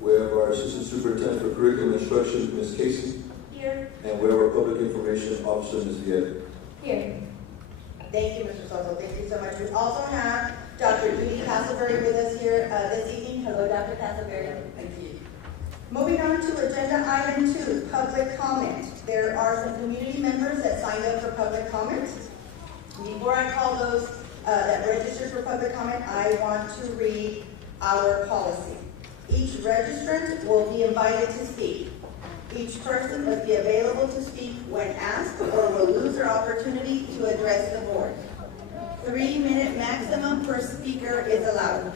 We have our Assistant Superintendent for Curriculum Instruction, Ms. Casey. Here. And we have our Public Information Officer, Ms. Vieta. Here. Thank you, Mr. Soto. Thank you so much. We also have Dr. Judy Castleberry with us here this evening. Hello, Dr. Castleberry. Thank you. Moving on to agenda item 2, public comment. There are some community members that signed up for public comment. Before I call those that registered for public comment, I want to read our policy. Each registrant will be invited to speak. Each person must be available to speak when asked or will lose their opportunity to address the board. 3-minute maximum per speaker is allowed.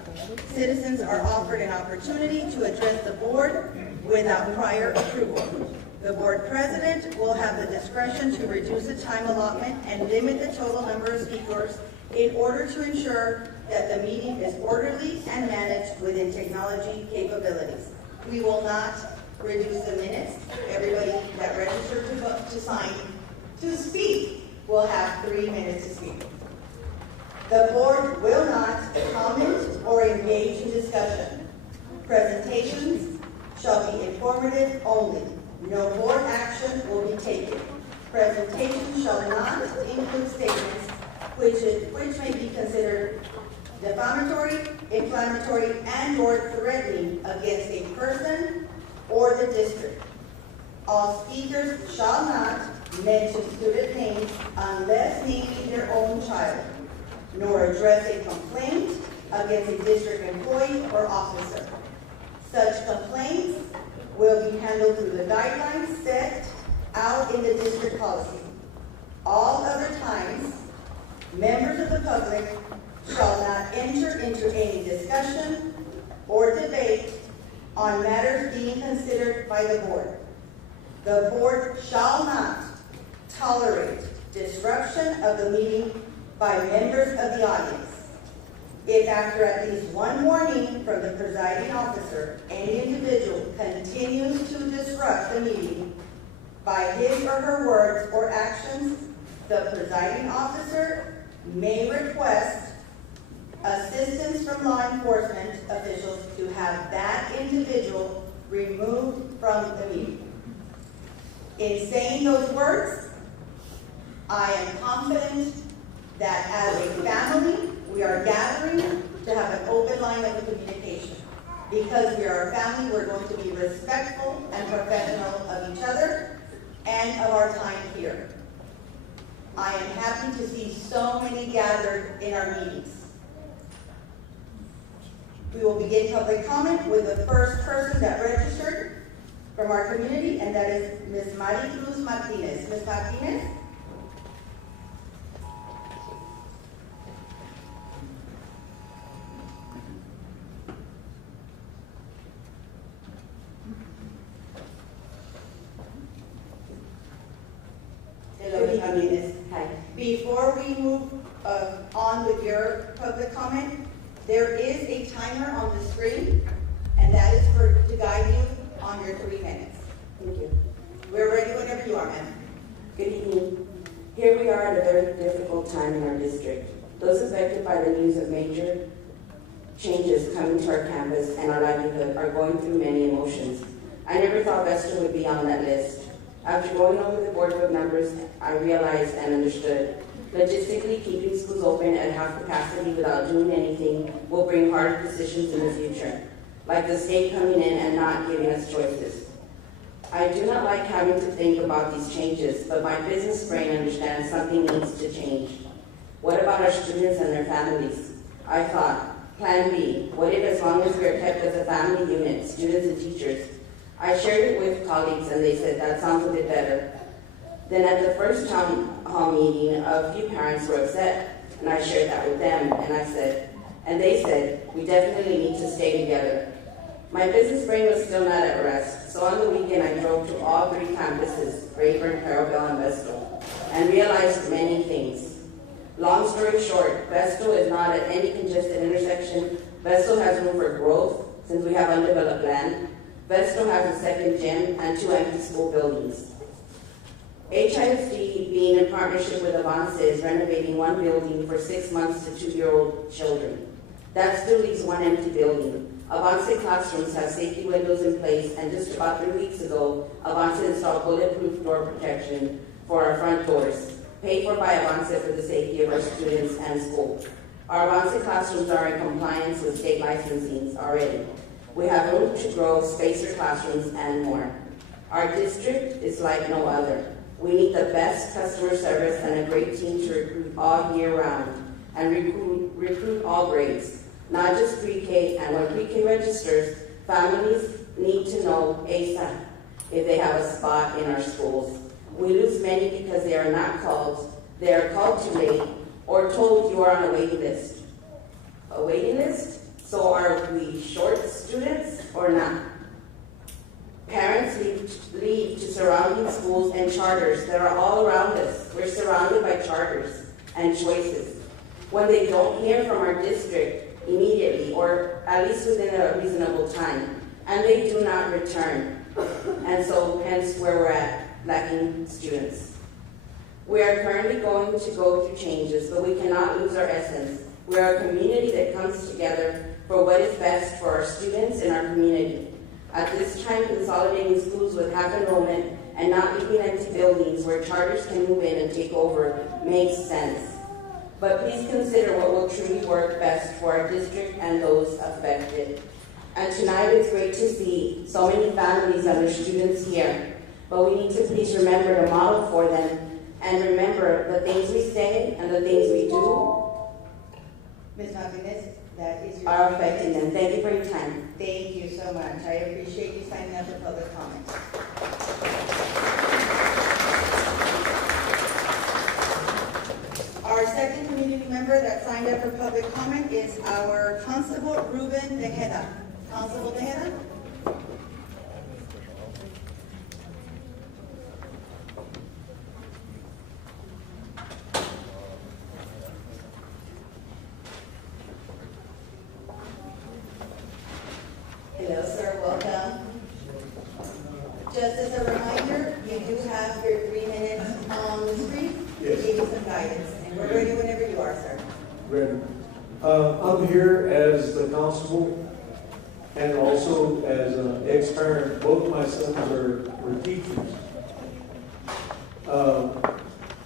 Citizens are offered an opportunity to address the board without prior approval. The board president will have the discretion to reduce the time allotment and limit the total number of speakers in order to ensure that the meeting is orderly and managed within technology capabilities. We will not reduce the minutes. Everybody that registered to speak will have 3 minutes to speak. The board will not comment or engage in discussion. Presentations shall be informative only. No board action will be taken. Presentations shall not include statements which may be considered defamatory, inflammatory, and/or threatening against a person or the district. All speakers shall not mention student names unless naming their own child, nor address a complaint against a district employee or officer. Such complaints will be handled through the guidelines set out in the district policy. All other times, members of the public shall not enter into any discussion or debate on matters being considered by the board. The board shall not tolerate disruption of the meeting by members of the audience. If after at least one warning from the presiding officer, any individual continues to disrupt the meeting by his or her words or actions, the presiding officer may request assistance from law enforcement officials to have that individual removed from the meeting. In saying those words, I am confident that as a family, we are gathering to have an open line of communication. Because we are a family, we're going to be respectful and professional of each other and of our time here. I am happy to see so many gathered in our meetings. We will begin public comment with the first person that registered from our community, and that is Ms. Maricruz Martinez. Ms. Martinez? Hello, Ms. Martinez. Hi. Before we move on with your public comment, there is a timer on the screen, and that is to guide you on your 3 minutes. Thank you. We're ready whenever you are, ma'am. Good evening. Here we are at a very difficult time in our district. Those affected by the news of major changes coming to our campus and our livelihood are going through many emotions. I never thought Vesta would be on that list. After going over the board of numbers, I realized and understood. Logistically, keeping schools open at half capacity without doing anything will bring harder decisions in the future, like the state coming in and not giving us choices. I do not like having to think about these changes, but my business brain understands something needs to change. What about our students and their families? I thought, plan B, what if as long as we are kept as a family unit, students and teachers? I shared it with colleagues and they said that sounds a bit better. Then at the first town hall meeting, a few parents were upset, and I shared that with them, and they said, we definitely need to stay together. My business brain was still not at rest, so on the weekend I drove to all 3 campuses, Rayburn, Harlandale, and Vestal, and realized many things. Long story short, Vestal is not at any congested intersection. Vestal has room for growth, since we have undeveloped land. Vestal has a second gym and 2 empty school buildings. HISD, being in partnership with Avance, is renovating 1 building for 6 months to 2-year-old children. That still leaves 1 empty building. Avance classrooms have safety windows in place, and just about 3 weeks ago, Avance installed bulletproof door protection for our front doors, paid for by Avance for the safety of our students and school. Our Avance classrooms are in compliance with state licensings already. We have room to grow, spacer classrooms, and more. Our district is like no other. We need the best customer service and a great team to recruit all year round and recruit all grades, not just pre-K. And when pre-K registers, families need to know ASAP if they have a spot in our schools. We lose many because they are not called, they are called too late, or told you are on a waiting list. A waiting list? So are we short students or not? Parents leave to surrounding schools and charters that are all around us. We're surrounded by charters and choices. When they don't hear from our district immediately, or at least within a reasonable time, and they do not return. And so hence where we're at, lacking students. We are currently going to go through changes, but we cannot lose our essence. We are a community that comes together for what is best for our students in our community. At this time, consolidating schools with half enrollment and not leaving empty buildings where charters can move in and take over makes sense. But please consider what will truly work best for our district and those affected. And tonight it's great to see so many families and their students here. But we need to please remember to model for them and remember the things we say and the things we do Ms. Martinez, that is your are affecting them. Thank you for your time. Thank you so much. I appreciate you signing up for public comment. Our second community member that signed up for public comment is our Constable Ruben Tejeda. Constable Tejeda? Hello, sir. Welcome. Just as a reminder, you do have your 3 minutes on the screen to Yes. give you some guidance. And we're ready whenever you are, sir. Ready. I'm here as the constable and also as an ex-parent. Both of my sons were teachers.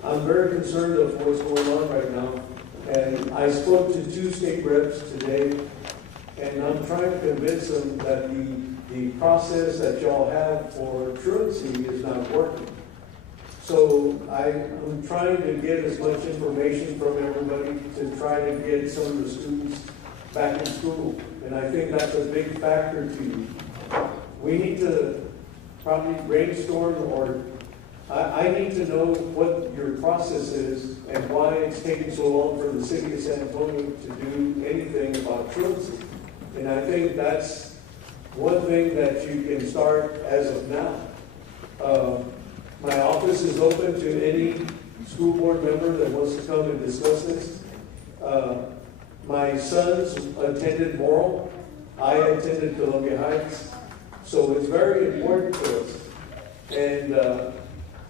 I'm very concerned of what's going on right now. And I spoke to 2 state reps today, and I'm trying to convince them that the process that y'all have for truancy is not working. So I'm trying to get as much information from everybody to try to get some of the students back in school. And I think that's a big factor to you. We need to probably brainstorm, or I need to know what your process is and why it's taking so long for the city of San Antonio to do anything about truancy. And I think that's one thing that you can start as of now. My office is open to any school board member that wants to come and discuss this. My sons attended Morrill. I attended Columbia Heights. So it's very important to us. And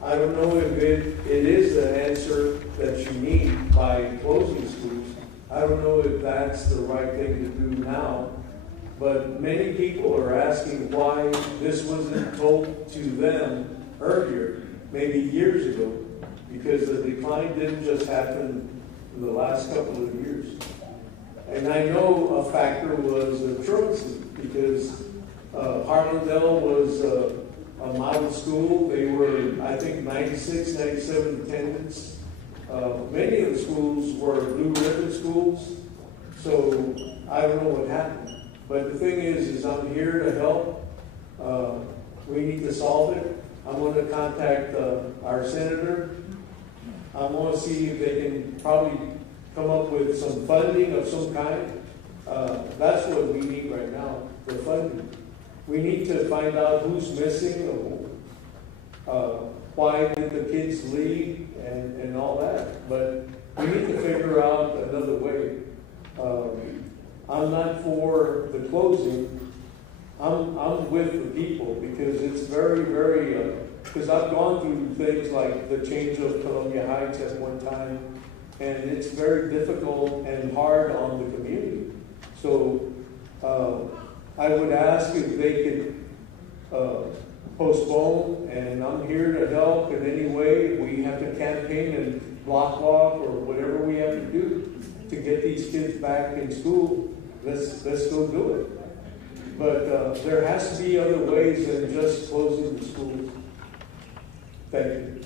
I don't know if it is the answer that you need by closing schools. I don't know if that's the right thing to do now. But many people are asking why this wasn't told to them earlier, maybe years ago, because the decline didn't just happen in the last couple of years. And I know a factor was the truancy, because Harlandale was a model school. They were, I think, 96, 97 attendance. Many of the schools were blue ribbon schools, so I don't know what happened. But the thing is I'm here to help. We need to solve it. I'm going to contact our senator. I'm going to see if they can probably come up with some funding of some kind. That's what we need right now, the funding. We need to find out who's missing, why did the kids leave, and all that. But we need to figure out another way. I'm not for the closing. I'm with the people, because it's very, very, because I've gone through things like the change of Columbia Heights at one time, and it's very difficult and hard on the community. So I would ask if they could postpone, and I'm here to help in any way. If we have to campaign and block walk or whatever we have to do to get these kids back in school, let's go do it. But there has to be other ways than just closing the schools. Thank you.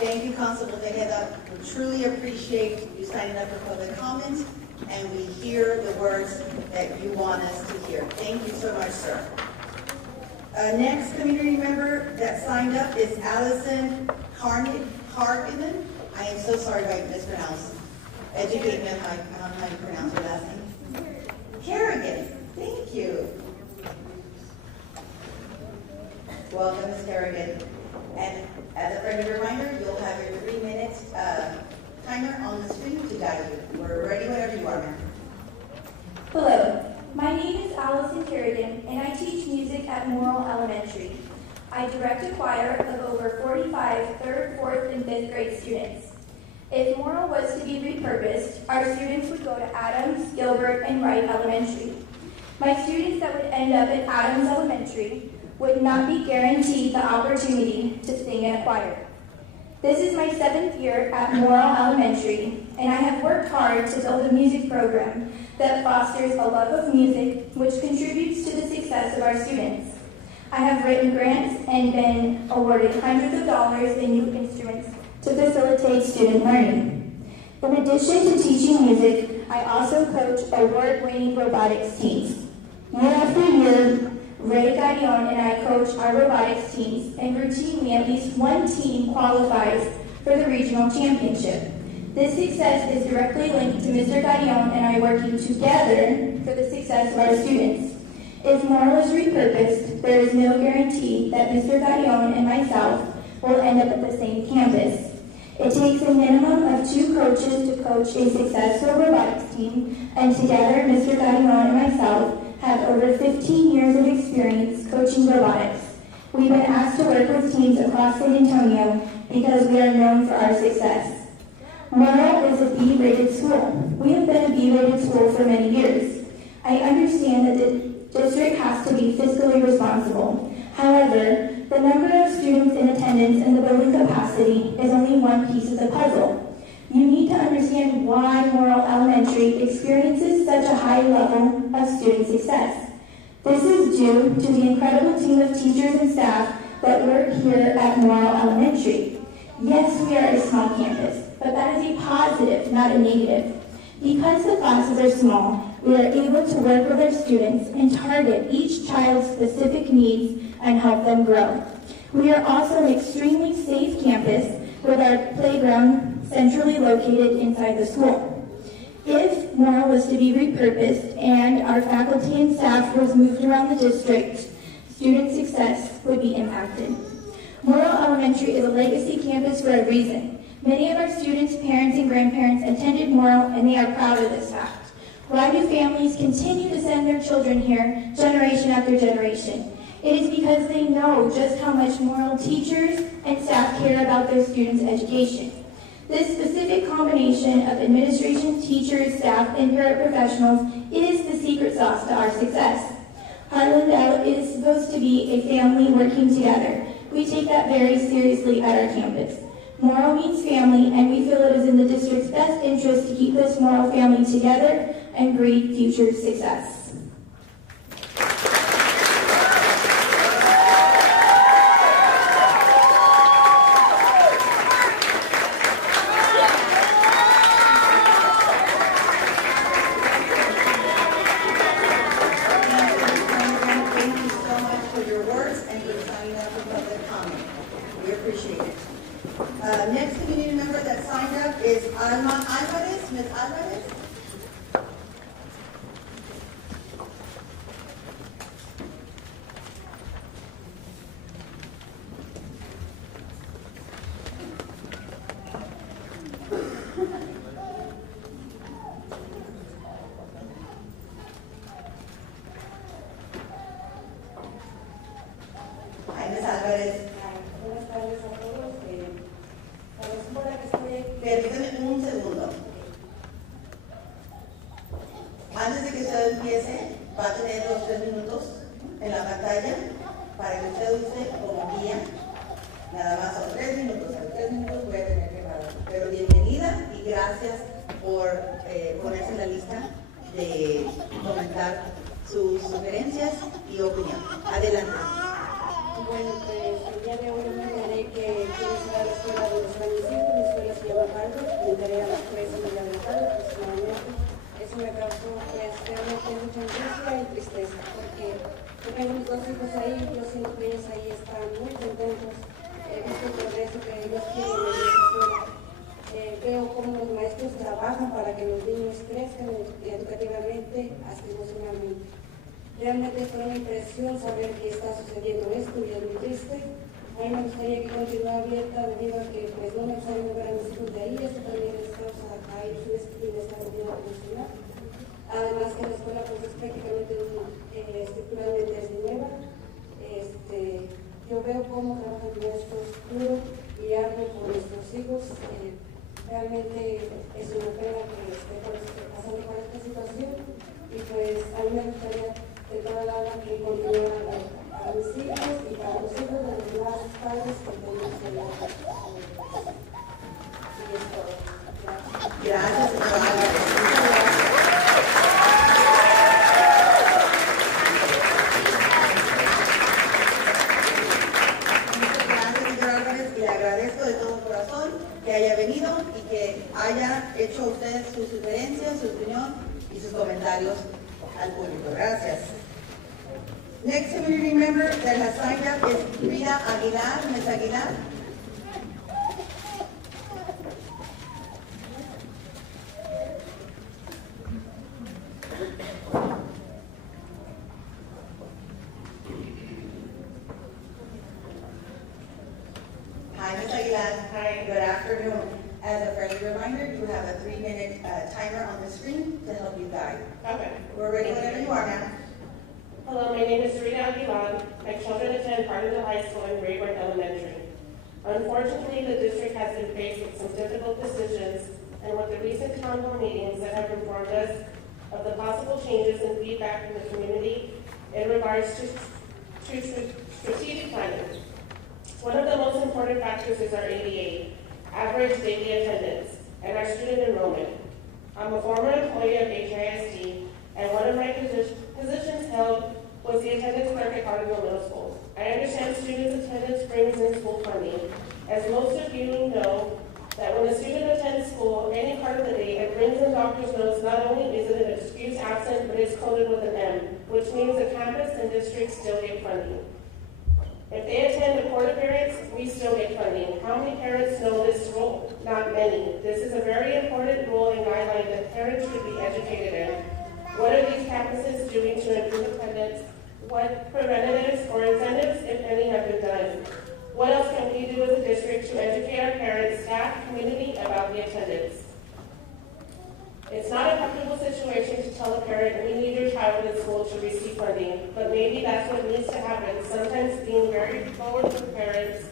Thank you, Constable Tejeda. We truly appreciate you signing up for public comment, and we hear the words that you want us to hear. Thank you so much, sir. Next community member that signed up is Allison Harkinen. I am so sorry if I mispronounced. Educate me on how you pronounce her last name. Kerrigan. Thank you. Welcome, Ms. Kerrigan. And as a friendly reminder, you'll have your 3 minutes timer on the screen to guide you. We're ready whenever you are, ma'am. Hello, my name is Allison Kerrigan, and I teach music at Morrill Elementary. I direct a choir of over 45 3rd, 4th, and 5th grade students. If Morrill was to be repurposed, our students would go to Adams, Gilbert, and Wright Elementary. My students that would end up at Adams Elementary would not be guaranteed the opportunity to sing in a choir. This is my 7th year at Morrill Elementary, and I have worked hard to build a music program that fosters a love of music, which contributes to the success of our students. I have written grants and been awarded hundreds of dollars in new instruments to facilitate student learning. In addition to teaching music, I also coach award-winning robotics teams. Year after year, Ray Gadion and I coach our robotics teams, and routinely at least one team qualifies for the regional championship. This success is directly linked to Mr. Gadion and I working together for the success of our students. If Morrill is repurposed, there is no guarantee that Mr. Gadion and myself will end up at the same campus. It takes a minimum of 2 coaches to coach a successful robotics team, and together Mr. Gadion and myself have over 15 years of experience coaching robotics. We've been asked to work with teams across San Antonio because we are known for our success. Morrill is a B-rated school. We have been a B-rated school for many years. I understand that the district has to be fiscally responsible. However, the number of students in attendance and the building capacity is only one piece of the puzzle. You need to understand why Morrill Elementary experiences such a high level of student success. This is due to the incredible team of teachers and staff that work here at Morrill Elementary. Yes, we are a small campus, but that is a positive, not a negative. Because the classes are small, we are able to work with our students and target each child's specific needs and help them grow. We are also an extremely safe campus with our playground centrally located inside the school. If Morrill was to be repurposed and our faculty and staff was moved around the district, student success would be impacted. Morrill Elementary is a legacy campus for a reason. Many of our students' parents and grandparents attended Morrill, and they are proud of this fact. Why do families continue to send their children here generation after generation? It is because they know just how much Morrill teachers and staff care about their students' education. This specific combination of administration, teachers, staff, and paraprofessionals is the secret sauce to our success. Harlandale is supposed to be a family working together. We take that very seriously at our campus. Morrill means family, and we feel it is in the district's best interest to keep this Morrill family together and breed future success. Next community member that signed up is Alma Alvarez. Ms. Alvarez. Hi, Ms. Alvarez. Buenas tardes a todos. Agradezco por la un segundo. Antes de que usted empiece, va a tener los 3 minutos en la pantalla para que usted use como guía. Nada más son 3 minutos. A los 3 minutos voy a tener que parar. Pero bienvenida y gracias por ponerse en la lista de comentar sus sugerencias y opinión. Adelante. Bueno, pues el día de hoy me enteré que quiero ir a la escuela de los grandes. Mi escuela se llama Harlandale. Me enteré a las 3:30 de la tarde aproximadamente. Eso me causó pues realmente mucha angustia y tristeza, porque yo tengo mis 2 hijos ahí, yo siento que ellos ahí están muy contentos. He visto el progreso que ellos tienen en esa escuela. Veo cómo los maestros trabajan para que los niños crezcan educativamente, hasta emocionalmente. Realmente fue una impresión saber que está sucediendo esto y es muy triste. A mí me gustaría que continúe abierta debido a que pues, no me gustaría ver a mis hijos de ahí. Esto también les causa a ellos un inestabilidad emocional. Además que la escuela pues, es prácticamente estructuralmente es nueva. Yo veo cómo trabajan maestros duro y arduo por nuestros hijos. Realmente es una pena que esté pasando por esta situación y pues a mí me gustaría de toda la alma que continuara a mis hijos y para los hijos de los demás padres que tenemos en la casa. Y es todo. Gracias, señora Álvarez. Muchas gracias, señora Álvarez, y le agradezco de todo corazón que haya venido y que haya hecho usted sus sugerencias, su opinión y sus comentarios al público. Gracias. Next community member that has signed up is Rita Aguilar. Ms. Aguilar. Hi, Ms. Aguilar. Hi. Good afternoon. As a friendly reminder, you have a 3-minute timer on the screen to help you guide. Okay. We're ready whenever you are now. Hello, my name is Rita Aguilar. My children attend Harlandale High School and Rayburn Elementary. Unfortunately, the district has been faced with some difficult decisions, and with the recent town hall meetings that have informed us of the possible changes and feedback from the community in regards to strategic planning. One of the most important factors is our ADA, average daily attendance, and our student enrollment. I'm a former employee of HISD, and one of my positions held was the attendance clerk at Harlandale Middle School. I understand students' attendance brings in school funding. As most of you know, that when a student attends school any part of the day and brings in doctor's notes, not only is it an excuse absent, but it's coded with an M, which means the campus and district still get funding. If they attend a court appearance, we still get funding. How many parents know this rule? Not many. This is a very important rule and guideline that parents should be educated in. What are these campuses doing to improve attendance? What preventatives or incentives, if any, have been done? What else can we do as a district to educate our parents, staff, community about the attendance? It's not a comfortable situation to tell a parent, we need your child in school to receive funding, but maybe that's what needs to happen. Sometimes being very forward with parents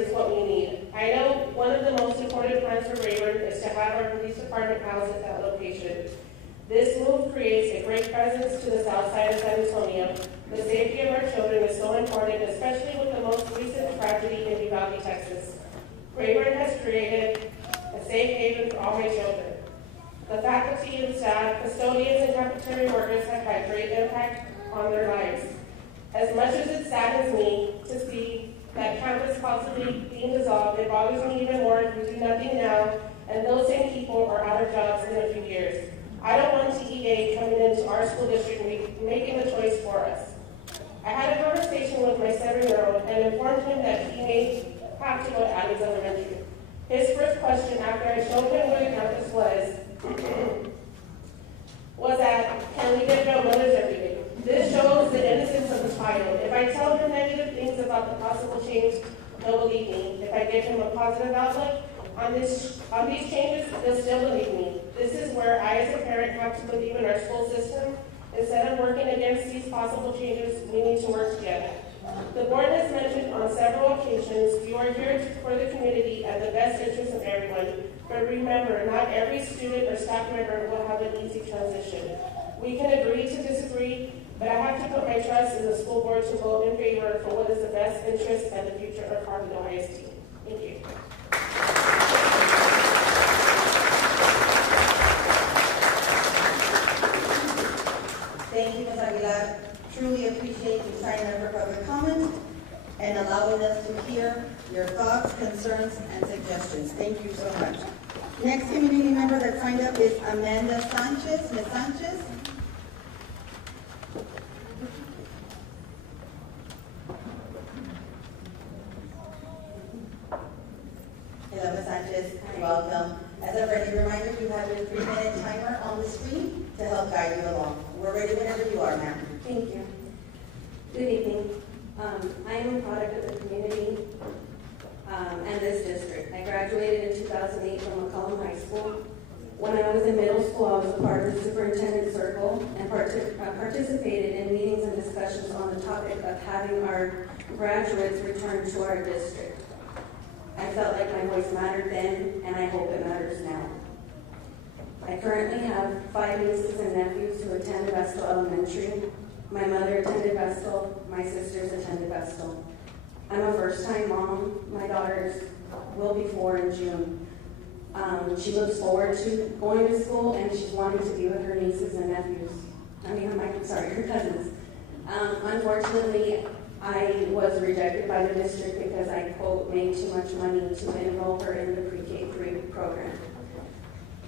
is what we need. I know one of the most important plans for Rayburn is to have our police department housed at that location. This move creates a great presence to the south side of San Antonio. The safety of our children is so important, especially with the most recent tragedy in Uvalde, Texas. Rayburn has created a safe haven for all my children. The faculty and staff, custodians, and cafeteria workers have had great impact on their lives. As much as it saddens me to see that campus possibly being dissolved, it bothers me even more if we do nothing now and those same people are out of jobs in a few years. I don't want TEA coming into our school district making the choice for us. I had a conversation with my 7-year-old and informed him that he may have to go to Adams Elementary. His first question after I showed him where the campus was that, can we get real mothers every day? This shows the innocence of the child. If I tell him negative things about the possible change, he'll believe me. If I give him a positive outlook on these changes, he'll still believe me. This is where I as a parent have to believe in our school system. Instead of working against these possible changes, we need to work together. several occasions, you are here for the community and the best interest of everyone. But remember, not every student or staff member will have an easy transition. We can agree to disagree, but I have to put my trust in the school board to vote in favor for what is the best interest and the future of Harlandale ISD. Thank you. Thank you, Ms. Aguilar. Truly appreciate you signing up for public comment and allowing us to hear your thoughts, concerns, and suggestions. Thank you so much. Next community member that signed up is Amanda Sanchez. Ms. Sanchez? Hello, Ms. Sanchez. Welcome. As a friendly reminder, you have your 3-minute timer on the screen to help guide you along. We're ready whenever you are, ma'am. Thank you. Good evening. I am a product of the community and this district. I graduated in 2008 from McCollum High School. When I was in middle school, I was a part of the superintendent circle and participated in meetings and discussions on the topic of having our graduates return to our district. I felt like my voice mattered then, and I hope it matters now. I currently have 5 nieces and nephews who attend Vestal Elementary. My mother attended Vestal, my sisters attended Vestal. I'm a first-time mom. My daughters will be 4 in June. She looks forward to going to school, and she's wanting to be with her nieces and nephews. Her cousins. Unfortunately, I was rejected by the district because I, quote, made too much money to enroll her in the pre-K-3 program.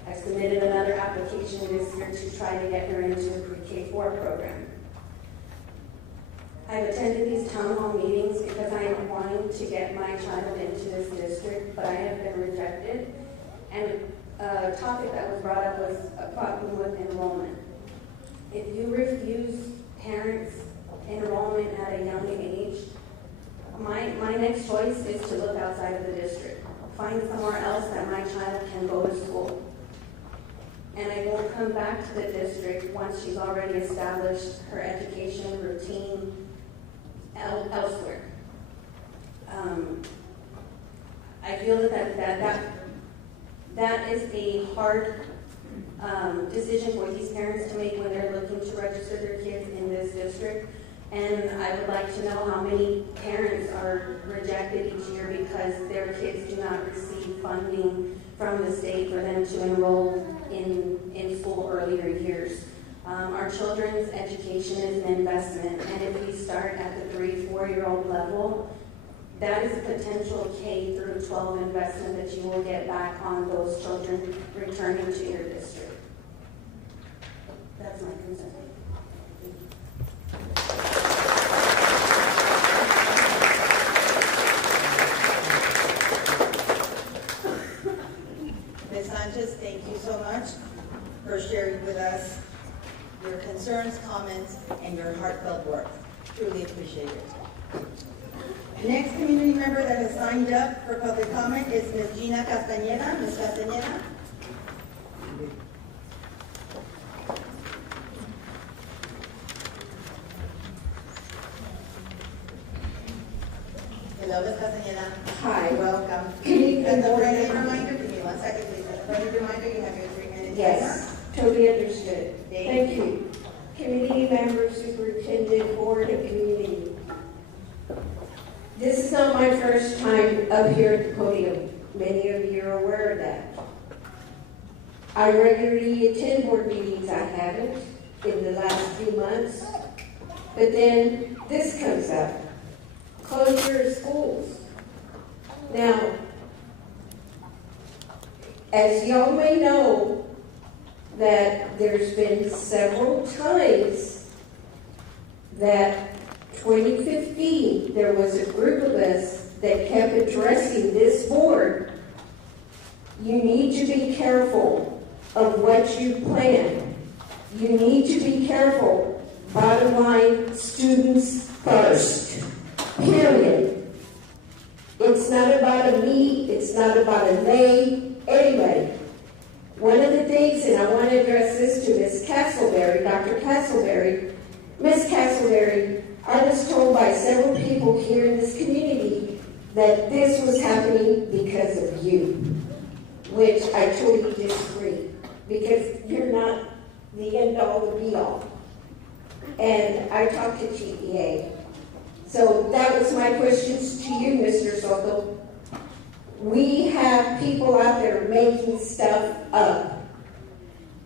I submitted another application this year to try to get her into the pre-K-4 program. I've attended these town hall meetings because I am wanting to get my child into this district, but I have been rejected. And a topic that was brought up was a problem with enrollment. If you refuse parents enrollment at a young age, my next choice is to look outside of the district. Find somewhere else that my child can go to school. And I won't come back to the district once she's already established her education routine elsewhere. I feel that is a hard decision for these parents to make when they're looking to register their kids in this district. And I would like to know how many parents are rejected each year because their kids do not receive funding from the state for them to enroll in school earlier years. Our children's education is an investment, and if we start at the 3-4-year-old level, that is a potential K through 12 investment that you will get back on those children returning to your district. That's my concern. Ms. Sanchez, thank you so much for sharing with us your concerns, comments, and your heartfelt work. Truly appreciate it. Next community member that has signed up for public comment is Ms. Gina Castañeda. Ms. Castañeda. Hello, Ms. Castañeda. Hi. Welcome. And As a friendly reminder, give me 1 second, please. As a friendly reminder, you have your 3-minute Yes, totally understood. Thank Thank you. Committee member, superintendent, board, and community. This is not my first time up here at the podium. Many of you are aware of that. I regularly attend board meetings. I haven't in the last few months. But then this comes up. Closure of schools. Now, as y'all may know, that there's been several times that 2015, there was a group of us that kept addressing this board. You need to be careful of what you plan. You need to be careful. Bottom line, students first. Period. It's not about a me, it's not about a they. Anyway, one of the things, and I want to address this to Ms. Castleberry, Dr. Castleberry. Ms. Castleberry, I was told by several people here in this community that this was happening because of you, which I totally disagree, because you're not the end all, the be all. And I talked to TEA. So that was my questions to you, Mr. Soto. We have people out there making stuff up.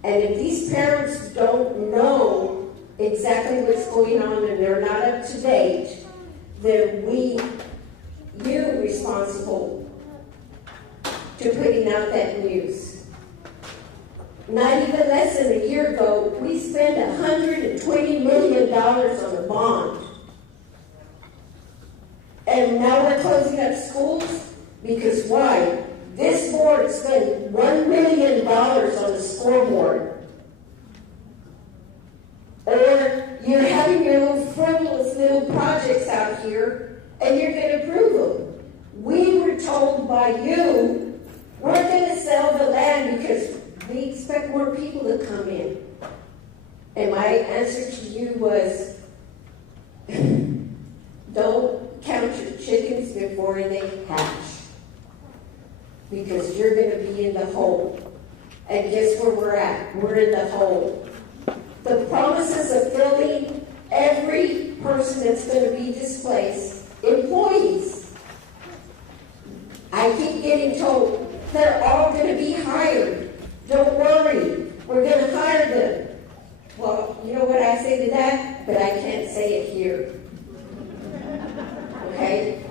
And if these parents don't know exactly what's going on and they're not up to date, then you're responsible to putting out that news. Not even less than a year ago, we spent $120 million on a bond. And now we're closing up schools? Because why? This board spent $1 million on a scoreboard. Or you're having your little frivolous little projects out here and you're going to approve them. We were told by you, we're going to sell the land because we expect more people to come in. And my answer to you was, don't count your chickens before they hatch. Because you're going to be in the hole. And guess where we're at? We're in the hole. The promises of filling every person that's going to be displaced, employees. I keep getting told they're all going to be hired. Don't worry, we're going to hire them. Well, you know what I say to that? But I can't say it here. Okay?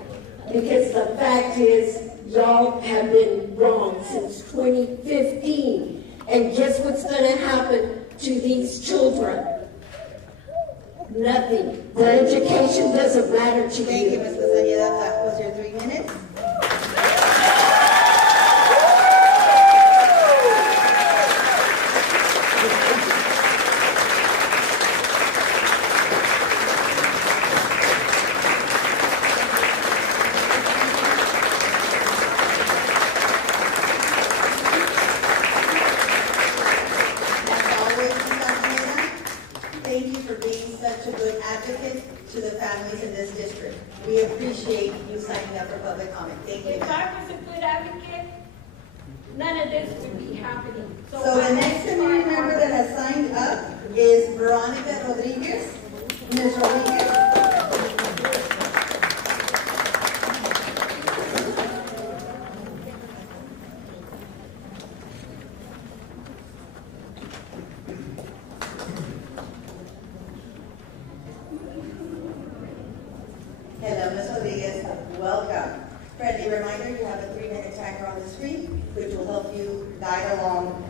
Because the fact is, y'all have been wrong since 2015. And guess what's going to happen to these children? Nothing. Their education doesn't matter to you. Thank you, Ms. Castañeda. That was your 3 minutes. As always, Ms. Castañeda, thank you for being such a good advocate to the families in this district. We appreciate you signing up for public comment. Thank you. If I was a good advocate, none of this would be happening. So the next community member that has signed up is Veronica Rodriguez. Ms. Rodriguez. Hello, Ms. Rodriguez. Welcome. Friendly reminder, you have a 3-minute timer on the screen, which will help you guide along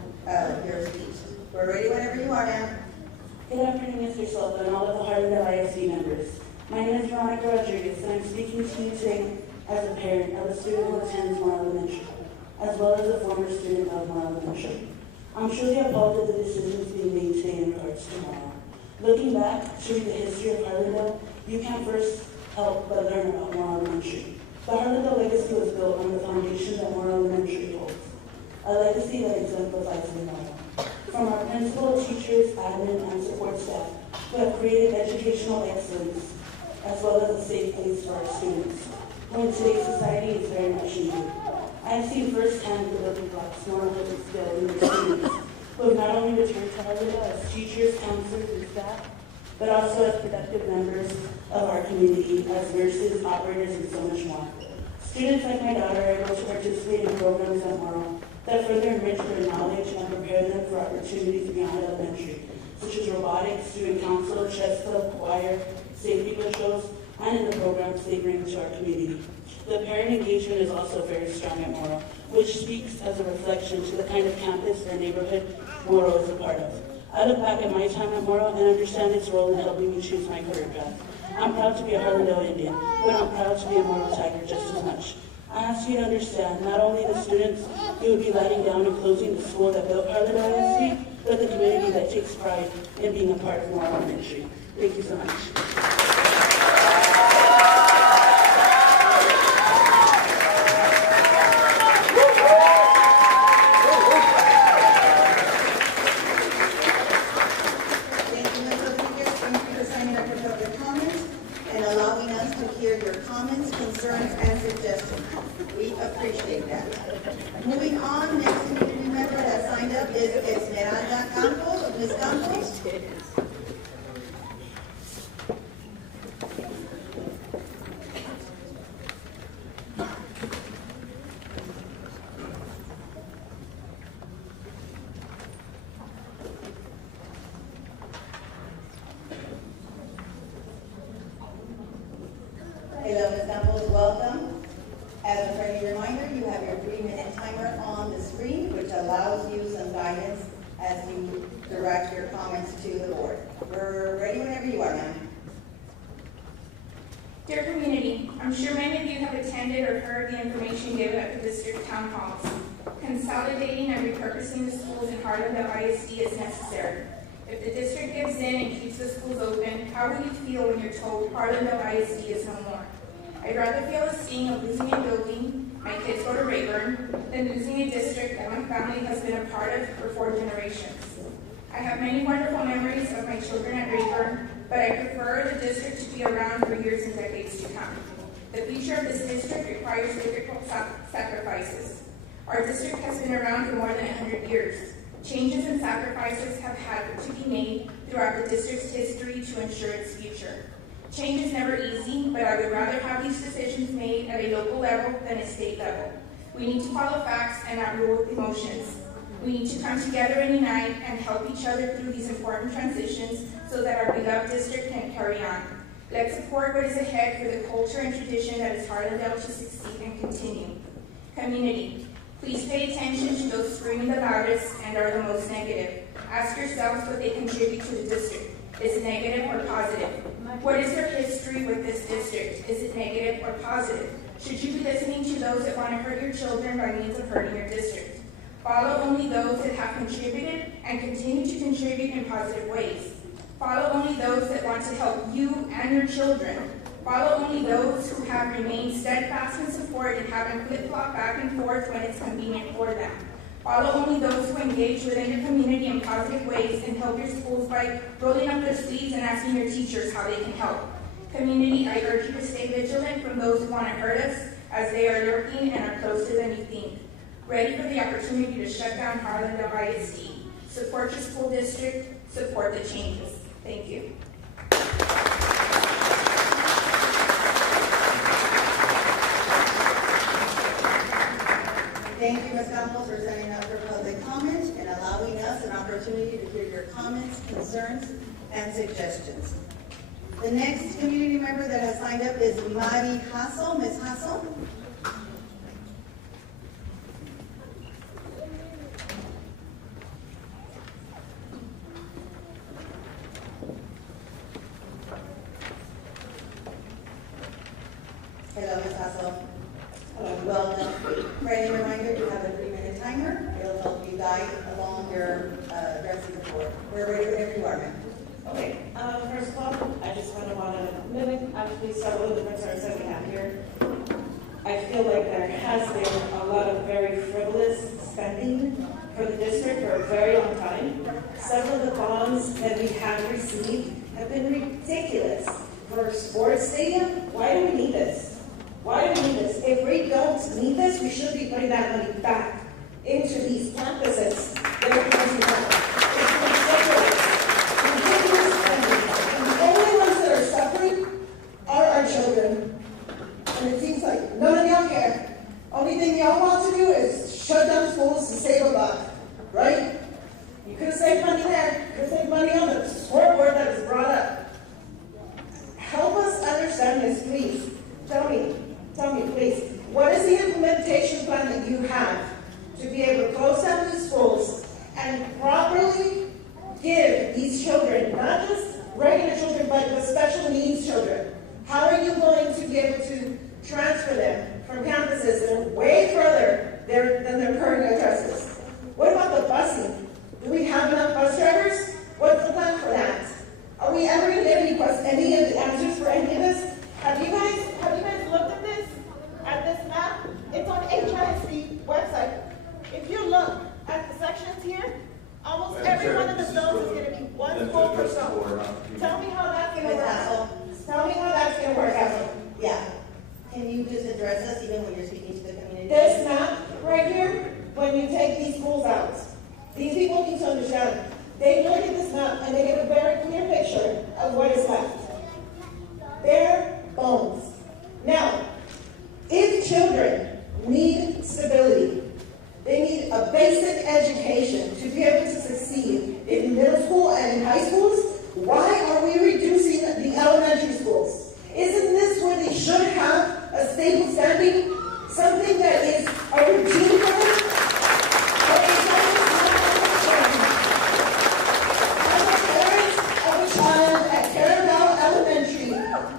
your speech. We're ready whenever you are, ma'am. Good afternoon, Mr. Soto, and all of the Harlandale ISD members. My name is Veronica Rodriguez, and I'm speaking to you today as a parent of a student who attends Moore Elementary, as well as a former student of Moore Elementary. I'm truly appalled at the decisions being made today in regards to Moore. Looking back to read the history of Harlandale, you can't first help but learn about Moore Elementary. The Harlandale legacy was built on the foundation that Moore Elementary holds, a legacy that exemplifies the model. From our principal, teachers, admin, and support staff, who have created educational excellence, as well as a safe place for our students, who in today's society is very much needed. I have seen firsthand the building blocks Moore has instilled in their students, who have not only returned to Harlandale as teachers, counselors, and staff, but also as productive members of our community, as nurses, operators, and so much more. Students like my daughter are able to participate in programs at Moore that further enrich their knowledge and prepare them for opportunities beyond elementary, such as robotics, student council, chess club, choir, safety patrols, and in the programs they bring to our community. The parent engagement is also very strong at Moore, which speaks as a reflection to the kind of campus or neighborhood Moore is a part of. I look back at my time at Moore and understand its role in helping me choose my career path. I'm proud to be a Harlandale Indian, but I'm proud to be a Moore Tiger just as much. I ask you to understand not only the students who would be letting down and closing the school that built Harlandale ISD, but the community that takes pride in being a part of Moore Elementary. Thank you so much. Thank you, Ms. Rodriguez. Thank you for signing up for public comment and allowing us to hear your comments, concerns, and suggestions. We appreciate that. Moving on, next community member that signed up is Esmeralda Campos. Ms. Campos? Hello, Ms. Campos, welcome. As a friendly reminder, you have your 3-minute timer on the screen, which allows you some guidance as you direct your comments to the board. We're ready whenever you are, ma'am. Dear community, I'm sure many of you have attended or heard the information given at the district town halls. Consolidating and repurposing the schools in Harlandale ISD is necessary. If the district gives in and keeps the schools open, how will you feel when you're told Harlandale ISD is no more? I'd rather feel a sting of losing a building, my kids go to Rayburn, than losing a district that my family has been a part of for 4 generations. I have many wonderful memories of my children at Rayburn, but I prefer the district to be around for years and decades to come. The future of this district requires difficult sacrifices. Our district has been around for more than 100 years. Changes and sacrifices have had to be made throughout the district's history to ensure its future. Change is never easy, but I would rather have these decisions made at a local level than a state level. We need to follow facts and not rule with emotions. We need to come together and unite and help each other through these important transitions so that our beloved district can carry on. Let's support what is ahead for the culture and tradition that is Harlandale to succeed and continue. Community, please pay attention to those screaming the loudest and are the most negative. Ask yourselves what they contribute to the district. Is it negative or positive? What is their history with this district? Is it negative or positive? Should you be listening to those that want to hurt your children by means of hurting your district? Follow only those that have contributed and continue to contribute in positive ways. Follow only those that want to help you and your children. Follow only those who have remained steadfast in support and haven't flip-flopped back and forth when it's convenient for them. Follow only those who engage within your community in positive ways and help your schools by rolling up their sleeves and asking your teachers how they can help. Community, I urge you to stay vigilant from those who want to hurt us, as they are lurking and are closer than you think. Ready for the opportunity to shut down Harlandale ISD. Support your school district, support the changes. Thank you. Thank you, Ms. Campos, for setting up for public comment and allowing us an opportunity to hear your comments, concerns, and suggestions. The next community member that has signed up is Mari Hassel. Ms. Hassel? Hello, Ms. Hassel. Welcome. Friendly reminder, you have a 3-minute timer. It'll help you guide along your rest of the board. We're ready whenever you are, ma'am. Okay, first of all, I just want to mimic actually several of the concerns that we have here. I feel like there has been a lot of very frivolous spending for the district for a very long time. Several of the bonds that we have received have been ridiculous. For a sports stadium, why do we need this? Why do we need this? If we don't need this, we should be putting that money back into these campuses that are closing down. It's ridiculous spending. And the only ones that are suffering are our children. And it seems like none of y'all care. Only thing y'all want to do is shut down schools to save a buck, right? You could have saved money there. You could have saved money on the scoreboard that was brought up. Help us understand this, please. Tell me, please, what is the implementation plan that you have to be able to close down the schools and properly give these children, not just regular children, but the special needs children? How are you going to be able to transfer them from campuses that are way further than their current addresses? What about the busing? Do we have enough bus drivers? What's the plan for that? Are we ever going to get any answers for any of this? Have you guys looked at this map? It's on HISD website. If you look at the sections here, almost every one of the zones is going to be one school per zone. Tell me how that's going to work out. Tell me how that's going to work out. Yeah, just address us even when you're speaking to the community? This map right here, when you take these schools out, these people need to understand. They look at this map and they get a very clear picture of what is left. Bare bones. Now, if children need stability, they need a basic education to be able to succeed in middle school and in high schools. Why are we reducing the elementary schools? Isn't this where they should have a stable standing? Something that is a routine for them? As a parent of a child at Harlandale Elementary,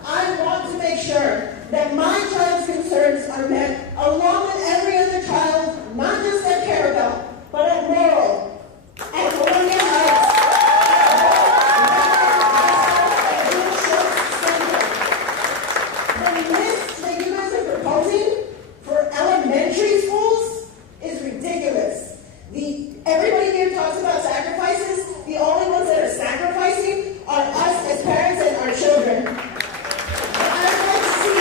I want to make sure that my child's concerns are met along with every other child, not just at Harlandale, but at Morrill, at Columbia Heights. The list that you guys are proposing for elementary schools is ridiculous. Everybody here talks about sacrifices. The only ones that are sacrificing are us as parents and our children. I'd like to see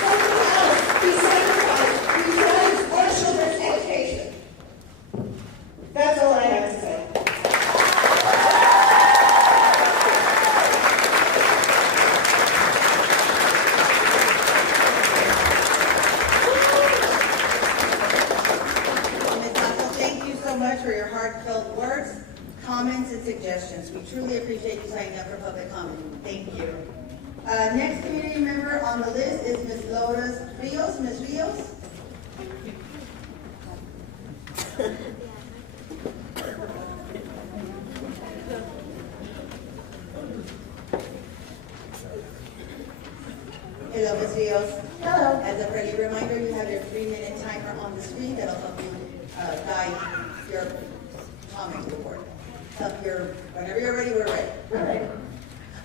something else be sacrificed besides our children's education. That's all I have to say. Ms. Lazo, thank you so much for your heartfelt words, comments, and suggestions. We truly appreciate you signing up for public comment. Thank you. Next community member on the list is Ms. Lourdes Rios. Ms. Rios? Hello, Ms. Rios. Hello. As a friendly reminder, you have your 3-minute timer on the screen that'll help you guide your comment report. Whenever you're ready, we're ready. All right.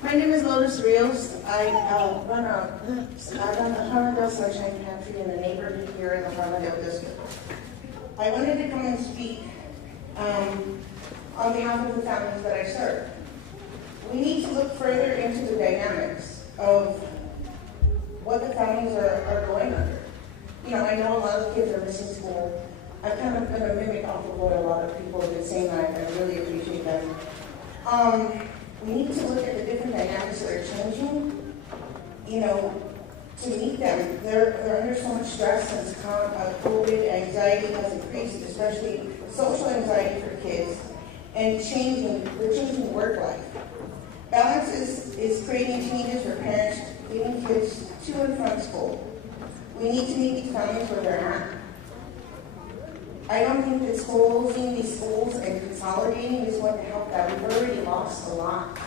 My name is Lourdes Rios. I run a Harlandale Sunshine Pantry in the neighborhood here in the Harlandale district. I wanted to come and speak on behalf of the families that I serve. We need to look further into the dynamics of what the families are going under. You know, I know a lot of kids are missing school. I'm kind of going to mimic off of what a lot of people have been saying. I really appreciate them. We need to look at the different dynamics that are changing, you know, to meet them. They're under so much stress since COVID. Anxiety has increased, especially social anxiety for kids, and the changing work life. Balance is creating changes for parents, getting kids to and from school. We need to meet these families where they're at. I don't think that closing these schools and consolidating is going to help that. We've already lost a lot.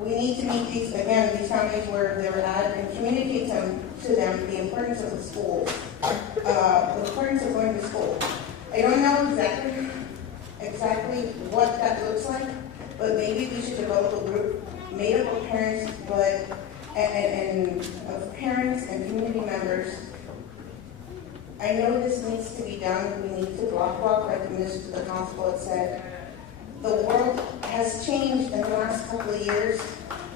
We need to meet these families where they're at and communicate to them the importance of the school, the importance of going to school. I don't know exactly what that looks like, but maybe we should develop a group made up of parents, of parents and community members. I know this needs to be done. We need to block like the constable had said. The world has changed in the last couple of years.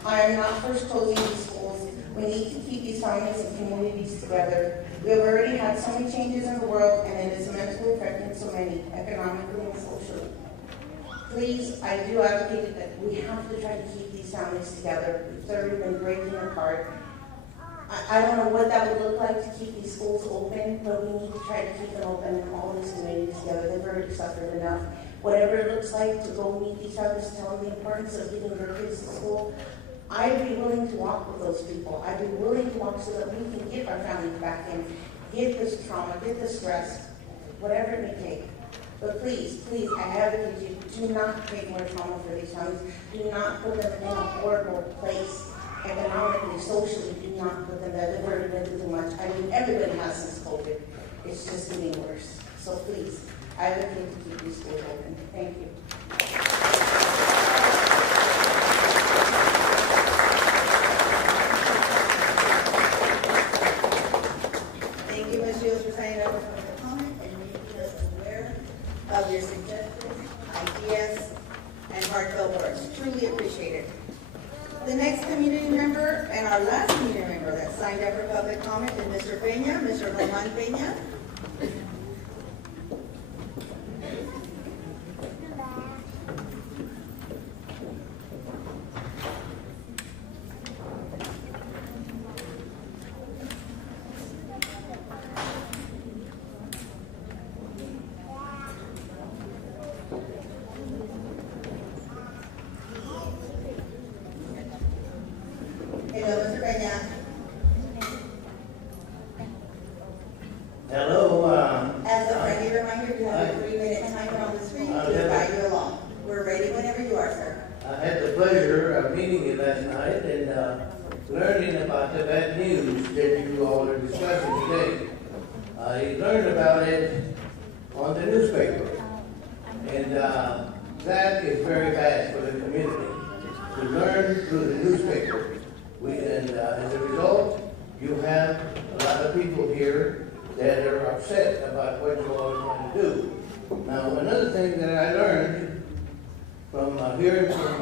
I am not first closing these schools. We need to keep these families and communities together. We have already had so many changes in the world, and it is immensely affecting so many, economically and socially. Please, I do advocate that we have to try to keep these families together. It's already been breaking apart. I don't know what that would look like to keep these schools open, but we need to try to keep them open and all these communities together. They've already suffered enough. Whatever it looks like to go meet these families, tell them the importance of getting their kids to school, I'd be willing to walk with those people. I'd be willing to walk so that we can get our families back in, get this trauma, get the stress, whatever it may take. But please, I advocate you, do not create more trauma for these families. Do not put them in a horrible place. Economically, socially, do not put them there. They've already been through too much. I mean, everybody has since COVID. It's just getting worse. So please, I advocate to keep these schools open. Thank you. Thank you, Ms. Shields, for signing up for the comment and making us aware of your suggestions, ideas, and heartfelt words. Truly appreciate it. The next community member and our last community member that signed signed up for public comment is Mr. Peña, Mr. Roman Peña. Hello, Mr. Peña. Hello, As a friendly reminder, you have a 3-minute timer on the screen to guide you along. We're ready whenever you are, sir. I had the pleasure of meeting you last night and learning about the bad news that you all are discussing today. I learned about it on the newspaper, and that is very bad for the community, to learn through the newspaper. As a result, you have a lot of people here that are upset about what you all are going to do. Now, another thing that I learned from hearing from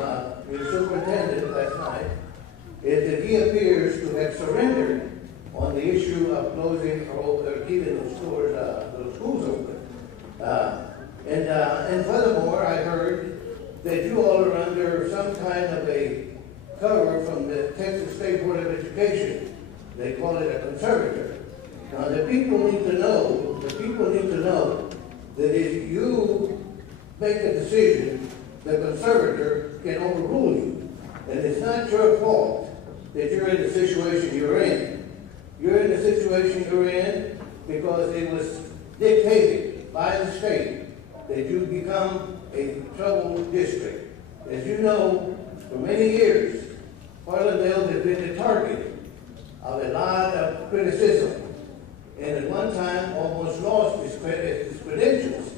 your superintendent last night is that he appears to have surrendered on the issue of closing or keeping those schools open. And furthermore, I heard that you all are under some kind of a cover from the Texas State Board of Education. They call it a conservator. Now the people need to know that if you make a decision, the conservator can overrule you. And it's not your fault that you're in the situation you're in. You're in the situation you're in because it was dictated by the state that you become a troubled district. As you know, for many years, Harlandale has been the target of a lot of criticism, and at one time almost lost his credentials,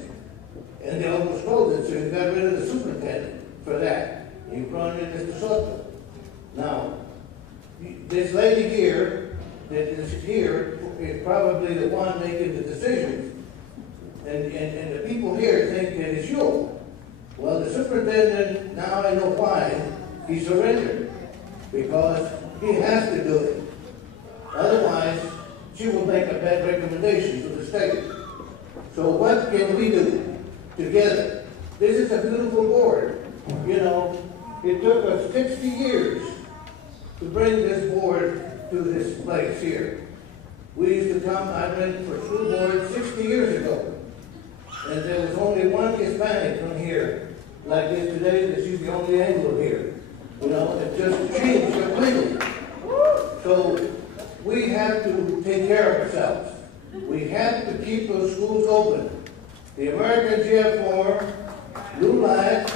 and they almost closed it, so you got rid of the superintendent for that. You brought in Mr. Soto. Now, this lady here that is here is probably the one making the decisions, and the people here think that it's you. Well, the superintendent, now I know why he surrendered. Because he has to do it. Otherwise, she will make a bad recommendation to the state. So what can we do together? This is a beautiful board. You know, it took us 60 years to bring this board to this place here. We used to come, I went for school board 60 years ago. And there was only one Hispanic from here. Like this today, that she's the only Anglo here. You know, it just changed completely. So we have to take care of ourselves. We have to keep those schools open. The Americans here for blue light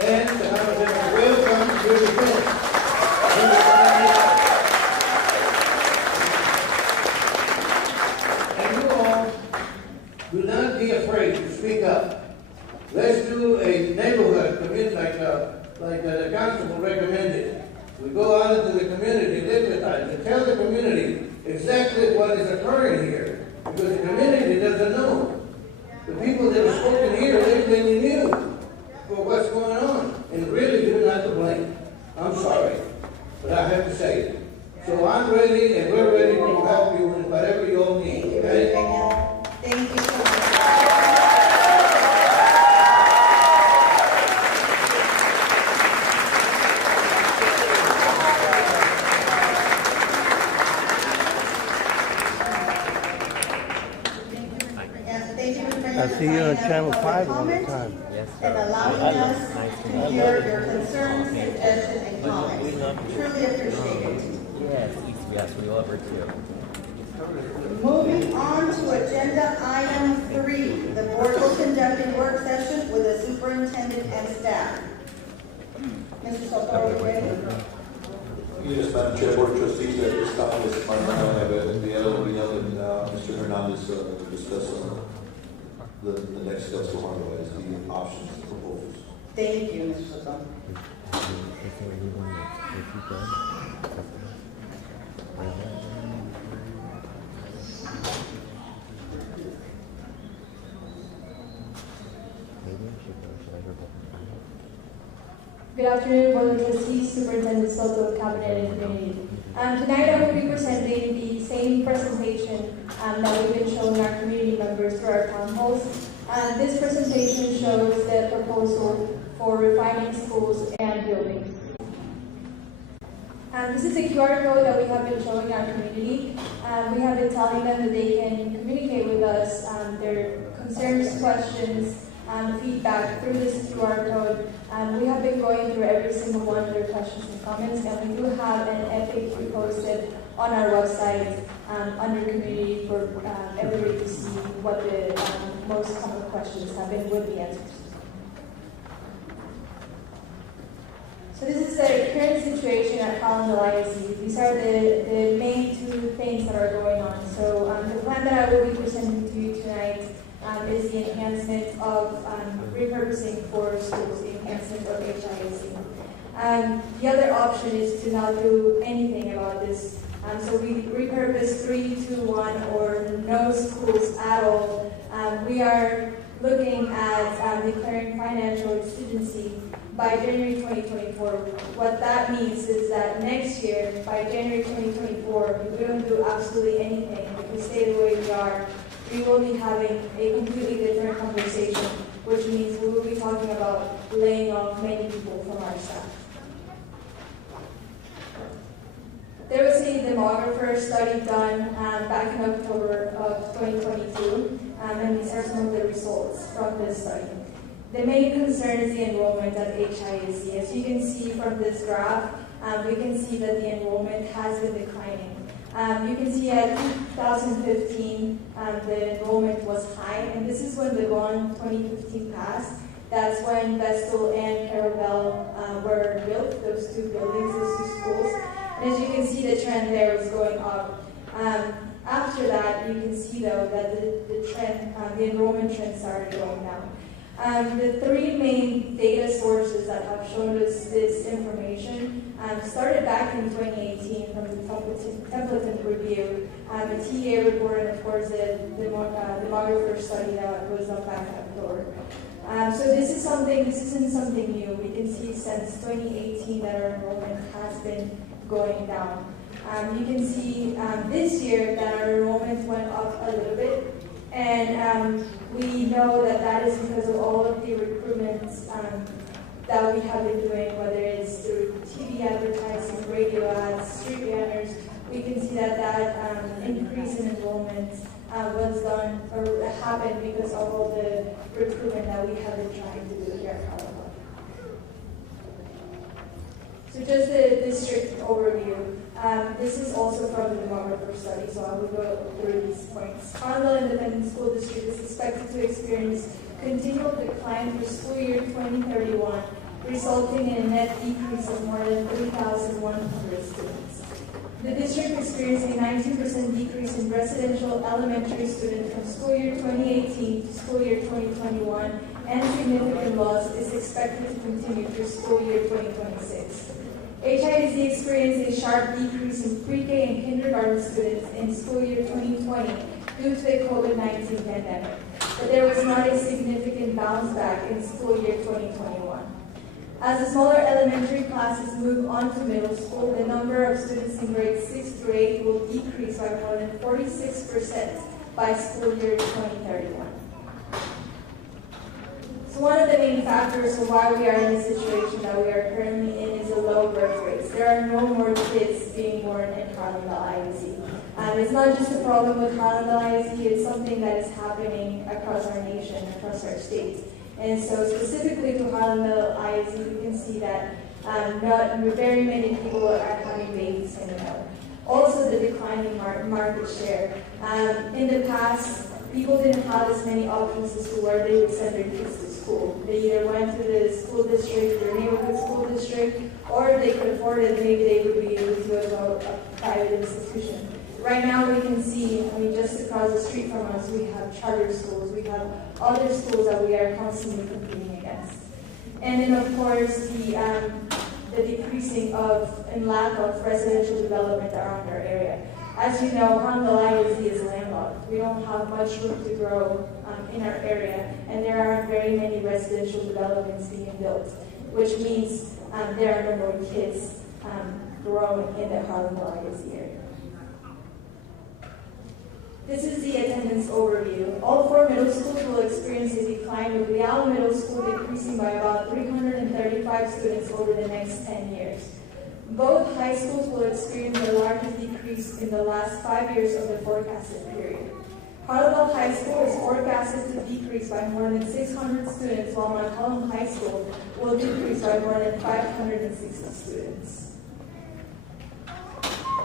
and to have them welcome to the defense. And you all do not be afraid to speak up. Let's do a neighborhood community like the constable recommended. We go out into the community, live with us, and tell the community exactly what is occurring here. Because the community doesn't know. The people that are spoken here, they're blaming you for what's going on. And really, you're not to blame. I'm sorry, but I have to say it. So I'm ready, and we're ready to help you in whatever you all need. Okay? Thank you so much. I see you on Channel 5 all the time. And allowing us to hear your concerns, suggestions, and comments. Truly appreciate it. Yes, we love her too. Moving on to agenda item 3. The board will conduct a work session with the superintendent and staff. Mr. Soto, are you ready? Yes, Madam Chair, Board of Trustees, at this time, Ms. Martina, and Mr. Hernandez to discuss the next steps for Harlandale ISD, the options and proposals. Thank you, Mr. Soto. Good afternoon, Board of Trustees, Superintendent Soto, Cabinet, and Community. Tonight I will be presenting the same presentation that we've been showing our community members through our town halls. This presentation shows the proposal for refining schools and buildings. This is a QR code that we have been showing our community. We have been telling them that they can communicate with us their concerns, questions, feedback through this QR code. We have been going through every single one of their questions and comments, and we do have an FAQ posted on our website under community for everybody to see what the most common questions have been with the answers. So this is the current situation at Harlandale ISD. These are the main two things that are going on. So the plan that I will be presenting to you tonight is the enhancement of repurposing for schools, the enhancement of HIAC. The other option is to not do anything about this. So we repurpose 3-2-1 or no schools at all. We are looking at declaring financial exigency by January 2024. What that means is that next year, by January 2024, if we don't do absolutely anything, if we stay the way we are, we will be having a completely different conversation, which means we will be talking about laying off many people from our staff. There was a demographer study done back in October of 2022, and these are some of the results from this study. The main concern is the enrollment at HIAC. As you can see from this graph, we can see that the enrollment has been declining. You can see at 2015, the enrollment was high, and this is when the Bond 2015 passed. That's when Vestal and Carabel were built, those two buildings, those two schools. And as you can see, the trend there was going up. After that, you can see, though, that the trend, the enrollment trend started going down. The three main data sources that have shown us this information started back in 2018 from the Templeton Review, the TA report, and of course the demographer study that was done back in October. So this isn't something new. We can see since 2018 that our enrollment has been going down. You can see this year that our enrollment went up a little bit. And we know that that is because of all of the recruitments that we have been doing, whether it's through TV advertising, radio ads, street banners. We can see that that increase in enrollment was done or happened because of all the recruitment that we have been trying to do here at Harlandale. So just the district overview. This is also from the demographer study, so I will go through these points. Harlandale Independent School District is expected to experience continual decline for school year 2031, resulting in a net decrease of more than 3,100 students. The district experienced a 19% decrease in residential elementary students from school year 2018 to school year 2021, and significant loss is expected to continue through school year 2026. HISD experienced a sharp decrease in pre-K and kindergarten students in school year 2020 due to the COVID-19 pandemic, but there was not a significant bounce back in school year 2021. As the smaller elementary classes move on to middle school, the number of students in grades 6 through 8 will decrease by more than 46% by school year 2031. So one of the main factors of why we are in the situation that we are currently in is the low birth rates. There are no more kids being born in Harlandale ISD. It's not just a problem with Harlandale ISD, it's something that is happening across our nation, across our state. And so specifically to Harlandale ISD, we can see that not very many people are having babies anymore. Also the declining market share. In the past, people didn't have as many options as to where they would send their kids to school. They either went to the school district, their neighborhood school district, or if they could afford it, maybe they would be able to go to a private institution. Right now we can see, just across the street from us, we have charter schools, we have other schools that we are constantly competing against. And then of course, the decreasing of and lack of residential development around our area. As you know, Harlandale ISD is landlocked. We don't have much room to grow in our area, and there aren't very many residential developments being built, which means there are no more kids growing in the Harlandale ISD area. This is the attendance overview. All 4 middle schools will experience a decline, with Leal Middle School decreasing by about 335 students over the next 10 years. Both high schools will experience the largest decrease in the last 5 years of the forecasted period. Harlandale High School is forecasted to decrease by more than 600 students, while McCollum High School will decrease by more than 560 students.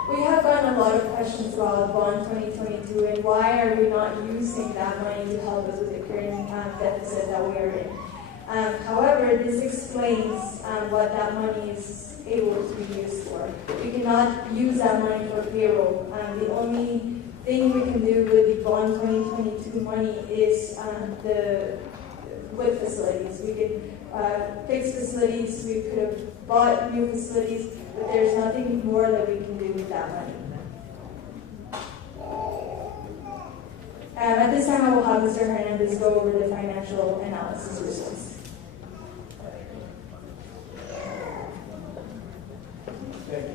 We have gotten a lot of questions about Bond 2022 and why are we not using that money to help us with the current deficit that we are in. However, this explains what that money is able to be used for. We cannot use that money for payroll. The only thing we can do with the Bond 2022 money is with facilities. We could fix facilities, we could have bought new facilities, but there's nothing more that we can do with that money. At this time, I will have Mr. Hernandez go over the financial analysis results. Thank you.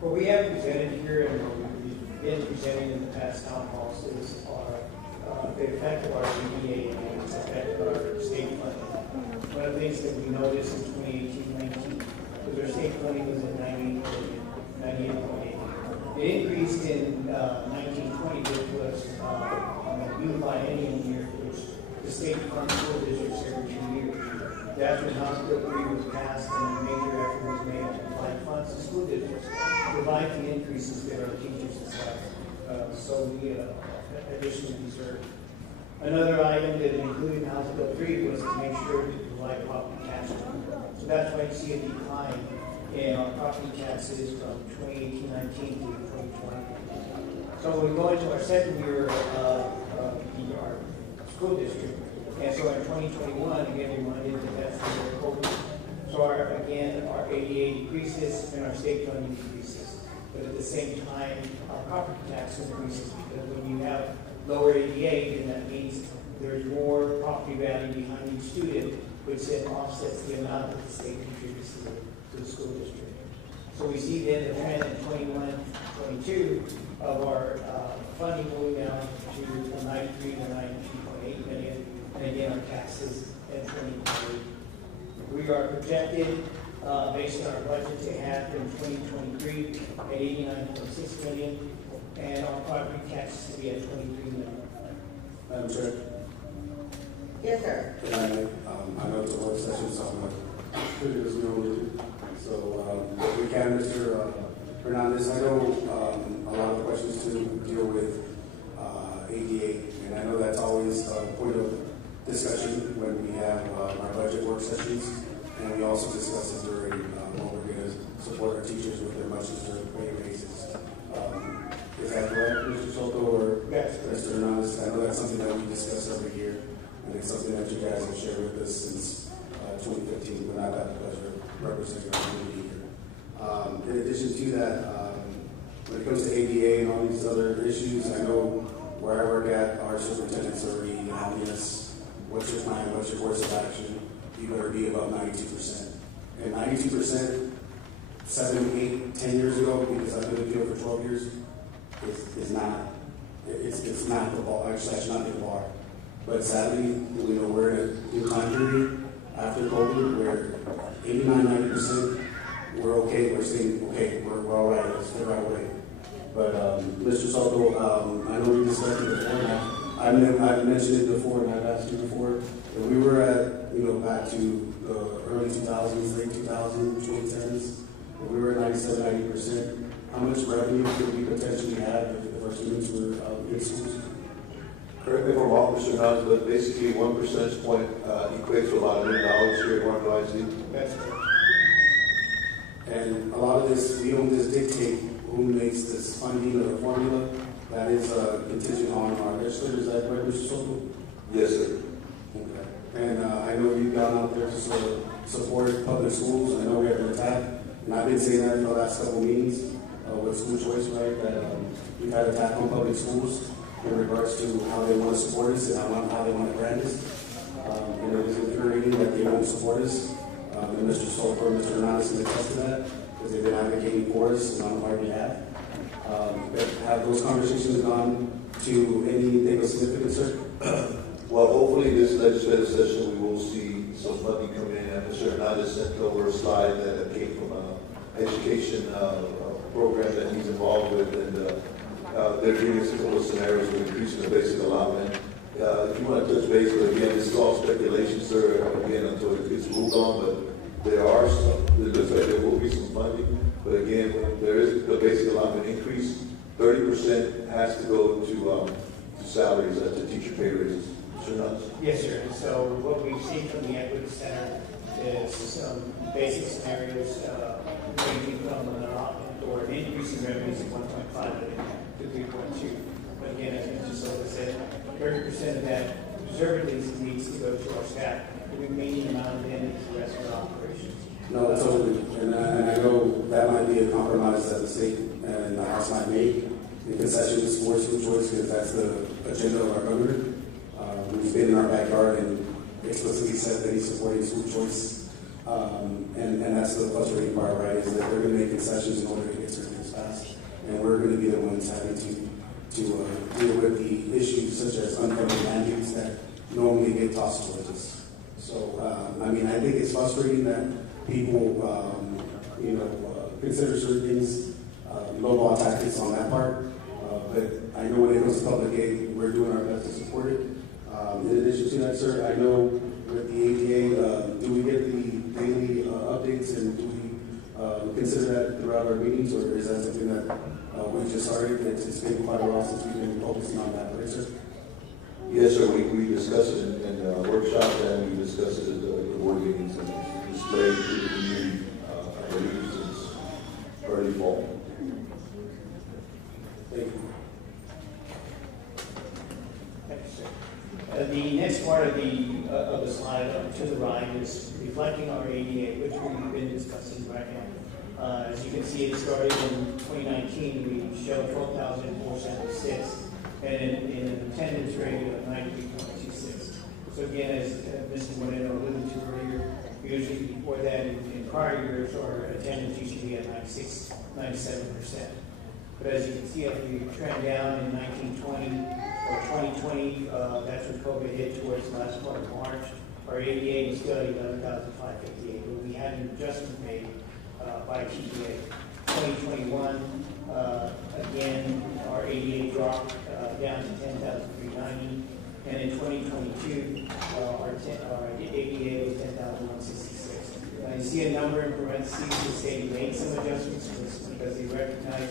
What we have presented here and what we've been presenting in the past town halls is the effect of our EDA and its effect of our state funding. One of the things that we noticed in 2018-19 was our state funding was at 98.8. It increased in 1920, which was on a new biennial year, which the state funds school districts every 2 years. That's when House Bill 3 was passed and a major effort was made to provide funds to school districts to provide the increases that our teachers have. So we additionally reserved. Another item that included in House Bill 3 was to make sure to provide property tax. So that's why you see a decline in our property taxes from 2018-19 to 2020. So when we go into our second year of our school district, and so in 2021, again, reminded that that's the year of COVID. So our ADA decreases and our state funding decreases. But at the same time, our property tax increases, because when you have lower ADA, then that means there's more property value behind each student, which then offsets the amount that the state contributes to the school district. So we see then the trend in 21-22 of our funding moving down to 93 to 92.8 million, and again our taxes at 2028. We are projected, based on our budget, to have in 2023 at 89.6 million, and our property taxes to be at 23 million. Madam Chair. Yes, sir. I know it's a work session, so I'm going to put it as we normally do. So, if we can, Mr. Hernandez, I know a lot of questions to deal with ADA, and I know that's always a point of discussion when we have our budget work sessions, and we also discuss it during when we're going to support our teachers with their much-deserved pay raises. Is that correct, Mr. Soto or yes, Mr. Hernandez? I know that's something that we discuss every year, and it's something that you guys have shared with us since 2015, when I've had the pleasure of representing our community here. In addition to that, when it comes to ADA and all these other issues, I know where I work at, our superintendent's already telling us, what's your plan, what's your course of action? You better be above 92%. And 92%, 7, 8, 10 years ago, because I've been in the field for 12 years, is not, it's not the bar, actually that's not the bar. But sadly, we know we're in a new time period after COVID where 89, 90%, we're okay, we're saying, okay, we're all right, let's figure out a way. But Mr. Soto, I know we discussed it before, and I've mentioned it before, and I've asked you before, that we were at, back to the early 2000s, late 2000s, 2010s, we were at 97, 90%. How much revenue could we potentially have if our students were in schools? Correct me if I'm wrong, Mr. Hernandez, but basically 1 percentage point equates to about $1 million here at Harlandale ISD. That's correct. And a lot of this, we don't just dictate who makes this funding or the formula. That is contingent on our legislators. Is that right, Mr. Soto? Yes, sir. Okay. And I know you've gone out there to sort of support public schools. I know we have an attack, and I've been saying that in the last couple meetings with school choice, right? That we've had an attack on public schools in regards to how they want to support us and how they want to brand us. And it is infuriating that they won't support us. And Mr. Soper and Mr. Hernandez can attest to that, because they've been advocating for us and on our behalf. But have those conversations gone to anything of significance, sir? Well, hopefully this legislative session, we will see some funding come in. And Mr. Hernandez sent over a slide that came from an education program that he's involved with, and they're giving us a couple of scenarios with increasing the basic allotment. If you want to touch base, but again, this is all speculation, sir, again, until it gets moved on, but there are some, it looks like there will be some funding, but again, when there is the basic allotment increase, 30% has to go to salaries, to teacher pay raises. Yes, sir. So what we've seen from the Equity Center is some basic scenarios ranging from an allotment or an increase in revenues of 1.5 million to 3.2. But again, as Mr. Silva said, 30% of that reservedly needs to go to our staff. The remaining amount then is the rest of our operations. No, totally. And I know that might be a compromise that the state and the House might make in concessions for school choice, because that's the agenda of our governor. He's been in our backyard and explicitly said that he's supporting school choice. And that's the frustrating part, right, is that they're going to make concessions in order to get certain things passed. And we're going to be the ones having to deal with the issues such as unfunded mandates that normally get tossed towards us. So, I mean, I think it's frustrating that people, consider certain things lowball tactics on that part. But I know when it comes to public aid, we're doing our best to support it. In addition to that, sir, I know with the ADA, do we get the daily updates, and do we consider that throughout our meetings, or is that something that we've just started? It's been quite a while since we've been focusing on that, right, sir? Yes, sir. We discussed it in workshops, and we discussed it at the board meetings, and displayed to the community, I believe, since early fall. Thank you. The next part of the slide to the right is reflecting our ADA, which we've been discussing right now. As you can see, it started in 2019. We showed 12,476 and an attendance rate of 93.26. So again, as Mr. Moreno alluded to earlier, usually before that in prior years, our attendance used to be at 96, 97%. But as you can see, if we trend down in 1920 or 2020, that's when COVID hit towards the last part of March. Our ADA was still at 11,558, but we had an adjustment made by TPA. 2021, again, our ADA dropped down to 10,390, and in 2022, our ADA was 10,166. Now you see a number in parentheses that say we made some adjustments because they recognize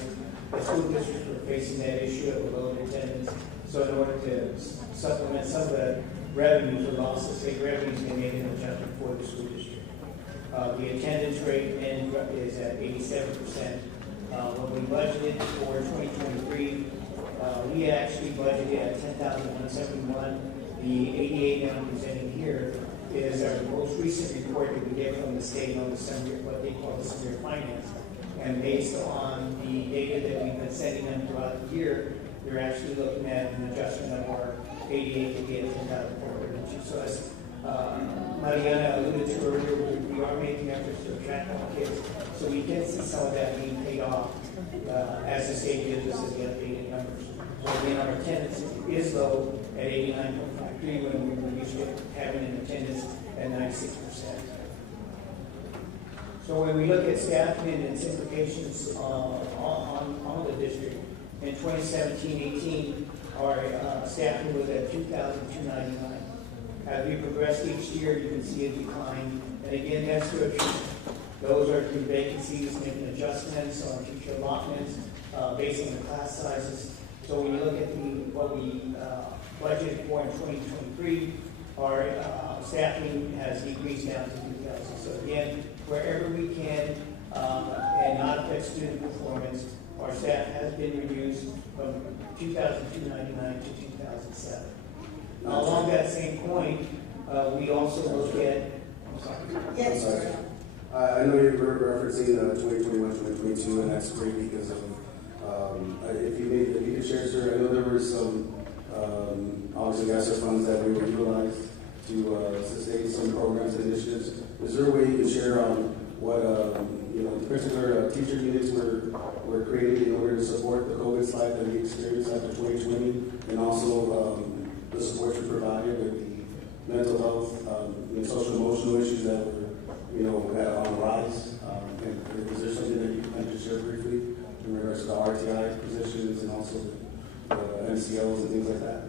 the school districts were facing that issue of low attendance. So in order to supplement some of the revenues or losses, state revenues, they made an adjustment for the school district. The attendance rate then is at 87%. When we budgeted for 2023, we actually budgeted at 10,171. The ADA that I'm presenting here is our most recent report that we get from the state on the summer, what they call the summer finance. And based on the data that we've been sending them throughout the year, they're actually looking at an adjustment of our ADA to be at 10,432. So as Mariana alluded to earlier, we are making efforts to attract more kids. So we can see some of that being paid off as the state gives us the updated numbers. So again, our attendance is low at 89.53 when we were used to having an attendance at 96%. So when we look at staffing and its implications on the district, in 2017-18, our staffing was at 2,299. As we progressed each year, you can see a decline. And again, that's through attrition. Those are through vacancies, making adjustments on teacher allotments, based on the class sizes. So when you look at what we budgeted for in 2023, our staffing has decreased down to 2,000. So again, wherever we can and not affect student performance, our staff has been reduced from 2,299 to 2,007. Now, along that same point, we also look at. I'm sorry. Yes. I'm sorry. I know you're referencing 2021, 2022, and that's great because of if you could share, sir. I know there were some obviously ESSER funds that we were utilized to sustain some programs and initiatives. is there a way you can share on what, the particular teacher units were created in order to support the COVID slide that we experienced after 2020, and also the support you provided with the mental health and social emotional issues that were, that are on the rise? And is there something that you can kind of share briefly in regards to the RTI positions and also the MCLs and things like that?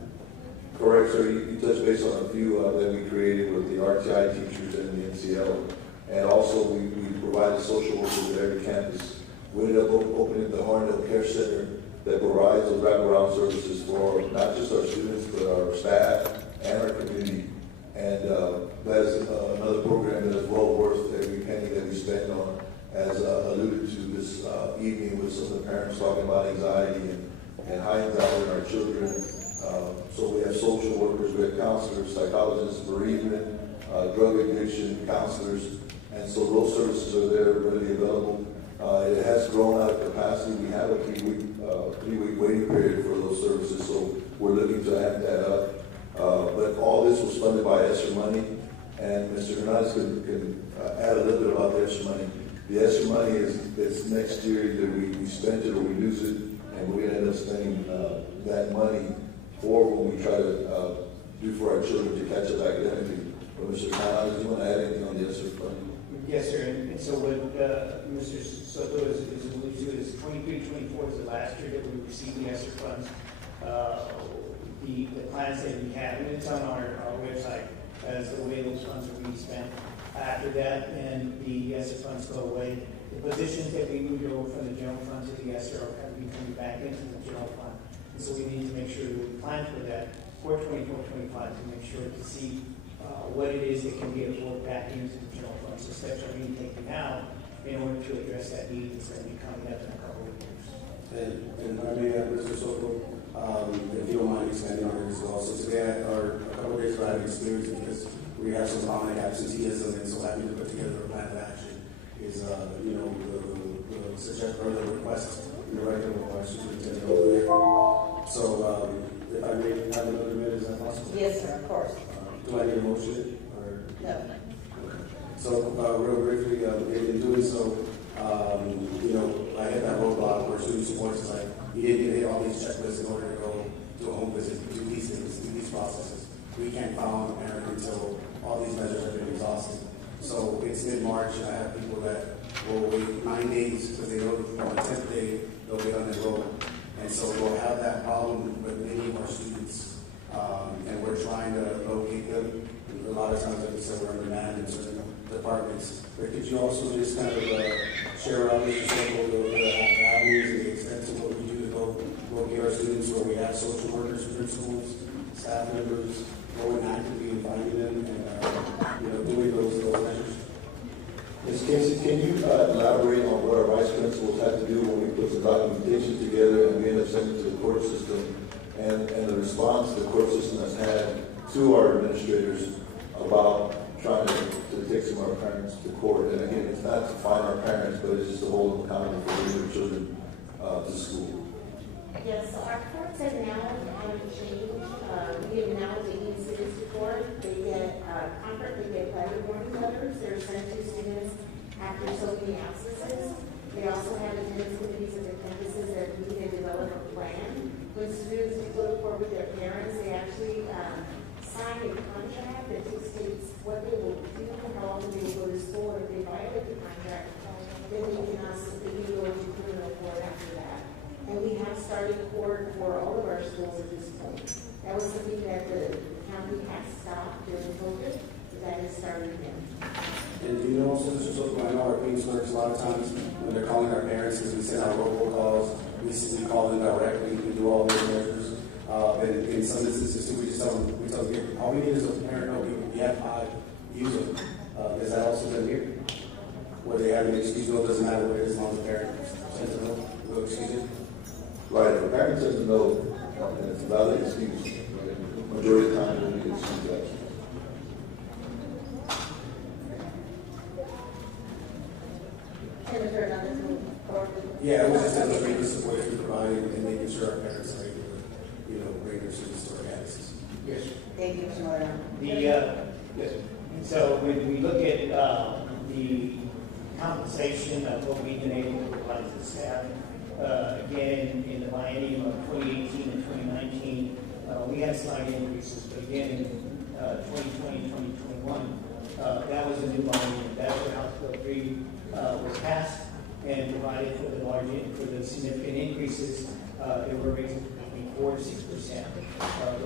Correct, sir. You touched base on a few that we created with the RTI teachers and the NCL. And also, we provided social workers at every campus. We ended up opening the Harlandale Care Center that provides those wraparound services for not just our students, but our staff and our community. And that is another program that is well worth every penny that we spend on, as alluded to this evening with some of the parents talking about anxiety and high anxiety in our children. So we have social workers, we have counselors, psychologists, bereavement, drug addiction counselors, and so those services are there readily available. It has grown out of capacity. We have a three-week waiting period for those services, so we're looking to amp that up. But all this was funded by ESSER money, and Mr. Hernandez can add a little bit about the ESSER money. The ESSER money is next year, either we spend it or we lose it, and we're going to end up spending that money for when we try to do for our children to catch up academically. But Mr. Hernandez, do you want to add anything on the ESSER funding? Yes, sir. And so what Mr. Soto is alluding to is 23-24 is the last year that we received the ESSER funds. The plans that we have, and it's on our website as the way those funds are being spent. After that, and the ESSER funds go away. The positions that we moved over from the general fund to the ESSER are going to be coming back into the general fund. And so we need to make sure that we plan for that for 24-25 to make sure to see what it is that can be absorbed back into the general fund. So steps are being taken now in order to address that need that's going to be coming up in a couple of years. And I may add, Mr. Soto, if you don't mind expanding on it as well. So today, or a couple of days ago, I had an experience because we have some chronic absenteeism, and so having to put together a plan of action is, the suggest or the request, the regular request superintendent over there. So, if I may have another minute, is that possible? Yes, sir, of course. Do I need a motion? Or? No. So, real briefly, in doing so, I hit that roadblock where student support is like, you didn't hit all these checklists in order to go to a home visit, do these things, do these processes. We can't file a parent until all these measures have been exhausted. So it's mid-March, and I have people that will wait 9 days because they know on the 10th day they'll be unenrolled. And so we'll have that problem with many of our students, and we're trying to locate them. A lot of times, like you said, we're in demand in certain departments. But could you also just kind of share out Mr. Soto the avenues and the extent of what we do to go locate our students where we have social workers, principals, staff members, going actively and finding them and doing those measures? Ms. Casey, can you elaborate on what our vice principals had to do when we put the documentation together and we ended up sending it to the court system and the response the court system has had to our administrators about trying to take some of our parents to court? And again, it's not to fine our parents, but it's just to hold them accountable for bringing their children to school. Yes, so our courts have now changed. We have now taken students to court. They get comfort, they get private warning letters. They're sent to students after so many absences. They also have attendance committees at their campuses that meet and develop a plan. When students go to court with their parents, they actually sign a contract that dictates what they will do, how often they will go to school. If they violate the contract, then they can go to criminal court after that. And we have started court for all of our schools at this point. That was something that the county had stopped during COVID, but that is starting now. And do you know, Mr. Soto, I know our police clerks a lot of times when they're calling our parents because we send out robocalls, we call them directly, we do all those measures. And in some instances, too, we tell them, all we need is a parent know we have 5, use them. Is that also been here? Where they have an excuse, no, it doesn't matter what it is, as long as the parent says no, no excuses. Right, if a parent says no, and it's a valid excuse, majority of the time, we can excuse that. Yeah, it was just illustrating the support that we provided and making sure our parents are able to, bring their students to our campuses. Yes. Thank you, Mr. Moreno. Yes. And so when we look at the compensation of what we've been able to provide to the staff, again, in the biennium of 2018 and 2019, we had slight increases, but again, in 2020, 2021, that was a new biennium. That's where House Bill 3 was passed and provided for the significant increases. They were raised between 4 to 6%.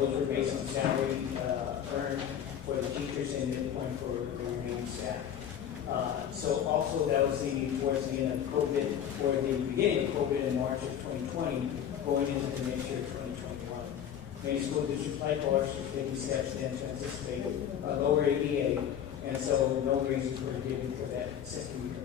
Those were based on salary earned for the teachers and midpoint for the remaining staff. So also that was towards the end of COVID, or the beginning of COVID in March of 2020, going into the next year of 2021. Many school districts like ours are taking steps then to anticipate a lower ADA, and so no raises were given for that second year.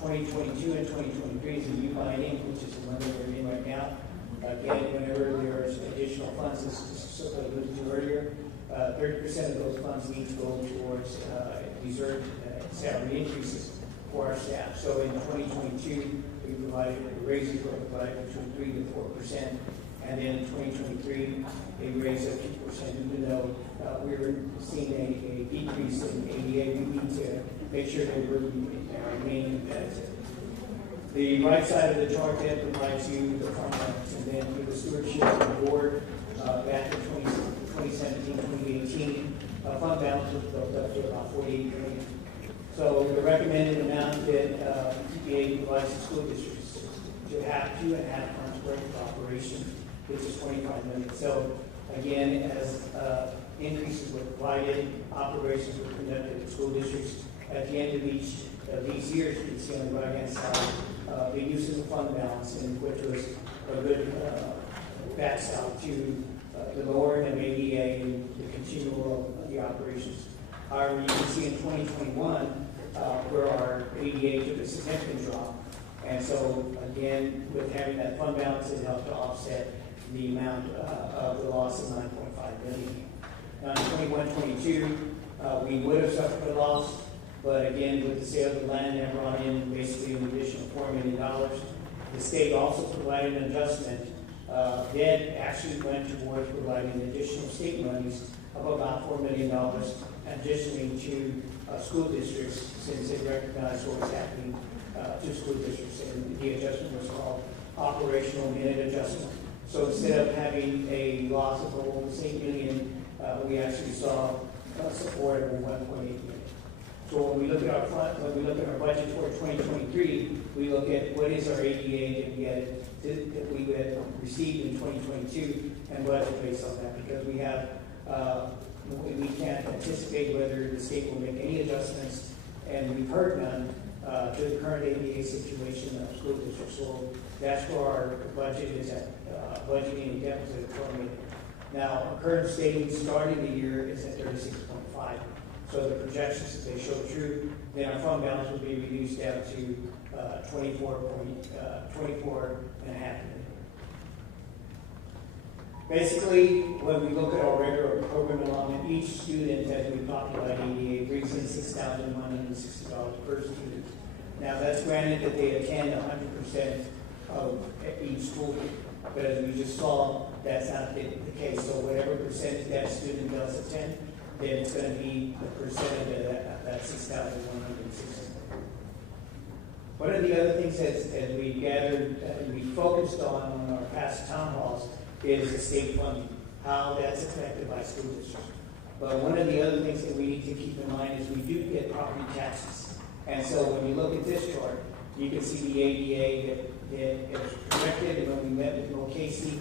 2022 and 2023 is a new biennium, which is the one that we're in right now. Again, whenever there's additional funds, as I alluded to earlier, 30% of those funds need to go towards reserved salary increases for our staff. So in 2022, we provided raises were provided between 3 to 4%, and then in 2023, they raised up 2%. Even though we were seeing a decrease in ADA, we need to make sure that we're remaining competitive. The right side of the chart then provides you the fundamentals, and then through the stewardship of the board back in 2017, 2018, fund balance was built up to about $48 million. So the recommended amount that TPA provides to school districts to have 2.5 months worth of operation, which is $25 million. So again, as increases were provided, operations were conducted at school districts. At the end of each of these years, you can see on the right-hand side, the use of the fund balance, and which was a good backstop to the lowering of ADA and the continual of the operations. However, you can see in 2021 where our ADA took a significant drop, and so again, with having that fund balance, it helped to offset the amount of the loss of $9.5 million. Now, in 21-22, we would have suffered a loss, but again, with the sale of the land, that brought in basically an additional $4 million. The state also provided an adjustment that actually went towards providing additional state monies of about $4 million, additionally to school districts, since they recognized what was happening to school districts, and the adjustment was called operational minute adjustment. So instead of having a loss of almost $8 million, we actually saw support of $1.8 million. So when we look at our budget for 2023, we look at what is our ADA that we had received in 2022 and budget based on that, because we have we can't anticipate whether the state will make any adjustments, and we've heard none to the current ADA situation of school districts. So that's where our budget is at, budgeting a deficit of $12 million. Now, our current stating starting the year is at 36.5. So the projections, if they show true, then our fund balance will be reduced down to 24.5 million. Basically, when we look at our regular program allotment, each student, as we talked about ADA, brings in $6,160 per student. Now, that's granted that they attend 100% of each school year, but as we just saw, that's not the case. So whatever percentage that student does attend, then it's going to be the percentage of that 6,160. One of the other things as we gathered, we focused on our past town halls, is the state funding, how that's affected by school districts. But one of the other things that we need to keep in mind is we do get property taxes. And so when you look at this chart, you can see the ADA that is corrected. And when we met with Mo Casey,